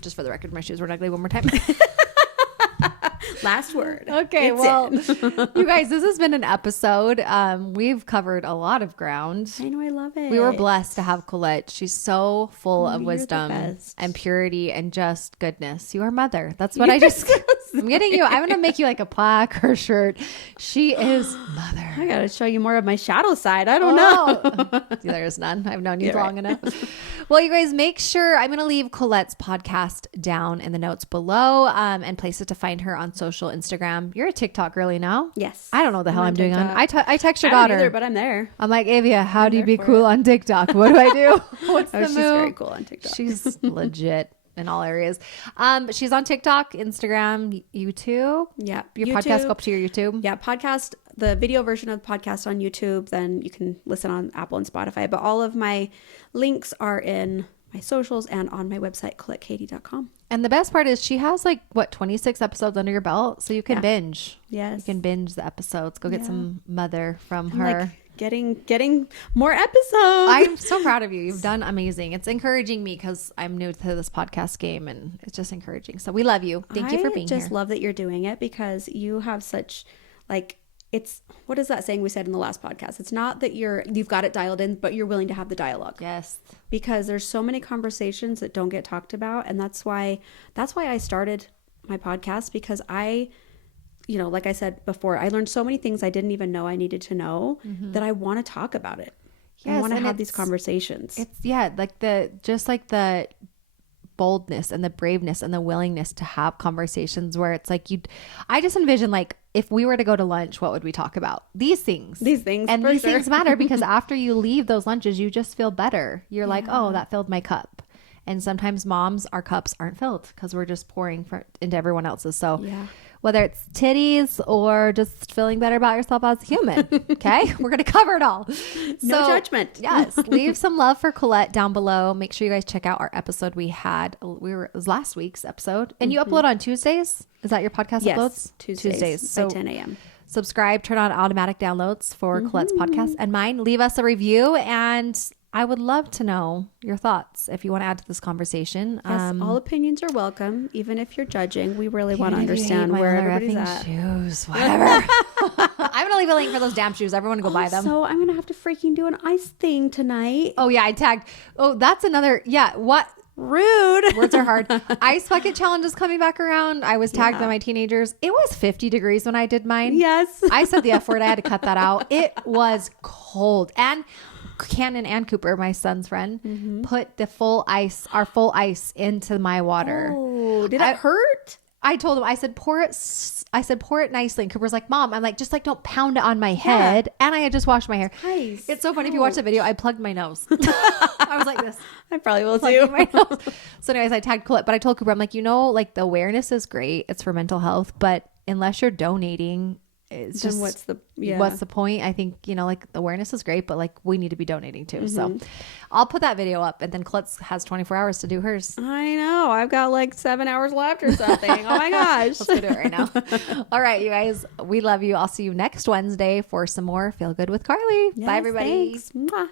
just for the record, my shoes were ugly one more time. Last word. Okay, It's well, in. you guys, this has been an episode. We've covered a lot of ground. I know, I love it. We were blessed to have Colette. She's so full of You're the wisdom best. and purity and just goodness. You are mother. That's what I'm getting you. I'm going to make you like a plaque or shirt. She is mother. I gotta show you more of my shadow side. I don't know. There's none. I've known you You're long right. enough. Well, you guys, make sure I'm going to leave Colette's podcast down in the notes below, and places to find her on social Instagram. You're a TikTok girly now. Yes. I don't know what the hell I'm doing on. TikTok. I text your I don't daughter. either, but I'm there. I'm like, Avia, how do you there be for cool it. on TikTok? What do I do? What's the She's move? very cool on TikTok. She's legit in all areas. She's on TikTok, Instagram, YouTube. Yeah. Your YouTube. podcast, go up to your YouTube. Yeah, podcast, the video version of the podcast on YouTube, then you can listen on Apple and Spotify. But all of my links are in my socials and on my website, ColetteKatie.com. And the best part is she has 26 episodes under your belt, so you can binge. Yes. You can binge the episodes. Go get some mother from her. Like getting more episodes. I'm so proud of you. You've done amazing. It's encouraging me because I'm new to this podcast game, and it's just encouraging. So we love you. Thank you for being here. I just love that you're doing it, because you have such it's, what is that saying we said in the last podcast? It's not that you've got it dialed in, but you're willing to have the dialogue. Yes. Because there's so many conversations that don't get talked about. And that's why I started my podcast, because like I said before, I learned so many things I didn't even know I needed to know, that I want to talk about it. Yes, I want to and have these conversations. It's the boldness and the braveness and the willingness to have conversations where it's like I just envision like if we were to go to lunch, what would we talk about? These things. And these things matter because after you leave those lunches, you just feel better. You're like, oh, that filled my cup. And sometimes moms, our cups aren't filled because we're just pouring into everyone else's. So whether it's titties or just feeling better about yourself as a human, okay? We're going to cover it all. No judgment. Yes. Leave some love for Colette down below. Make sure you guys check out our episode it was last week's episode. And you upload on Tuesdays? Is that your podcast uploads? Tuesdays. So by 10 a.m. Subscribe, turn on automatic downloads for Colette's podcast and mine. Leave us a review, and I would love to know your thoughts if you want to add to this conversation. Yes, all opinions are welcome, even if you're judging. We really want to understand where everybody's at. Shoes, whatever. I'm going to leave a link for those damn shoes. Everyone go buy them. So I'm going to have to freaking do an ice thing tonight. Oh, yeah, I tagged. Oh, that's another. Yeah, what? Rude. Words are hard. Ice bucket challenge is coming back around. I was tagged by my teenagers. It was 50 degrees when I did mine. Yes. I said the F word. I had to cut that out. It was cold. And Cannon and Cooper, my son's friend, put our full ice into my water. Oh, did it hurt? I told him, I said, pour it nicely. And Cooper's like, Mom, I'm like, just like, don't pound it on my head. And I had just washed my hair. Nice. It's so funny. If you watch the video, I plugged my nose. I was like this. I probably will too. My nose. So anyways, I tagged Colette, but I told Cooper, I'm like, like the awareness is great. It's for mental health, but unless you're donating, it's then just what's the point? I think like the awareness is great, but like we need to be donating too. So I'll put that video up, and then Colette has 24 hours to do hers. I know, I've got like 7 hours left or something. Oh my gosh. Let's go do it right now. All right, you guys, we love you. I'll see you next Wednesday for some more Feel Good with Carly. Yes, bye everybody. Thanks. Mwah.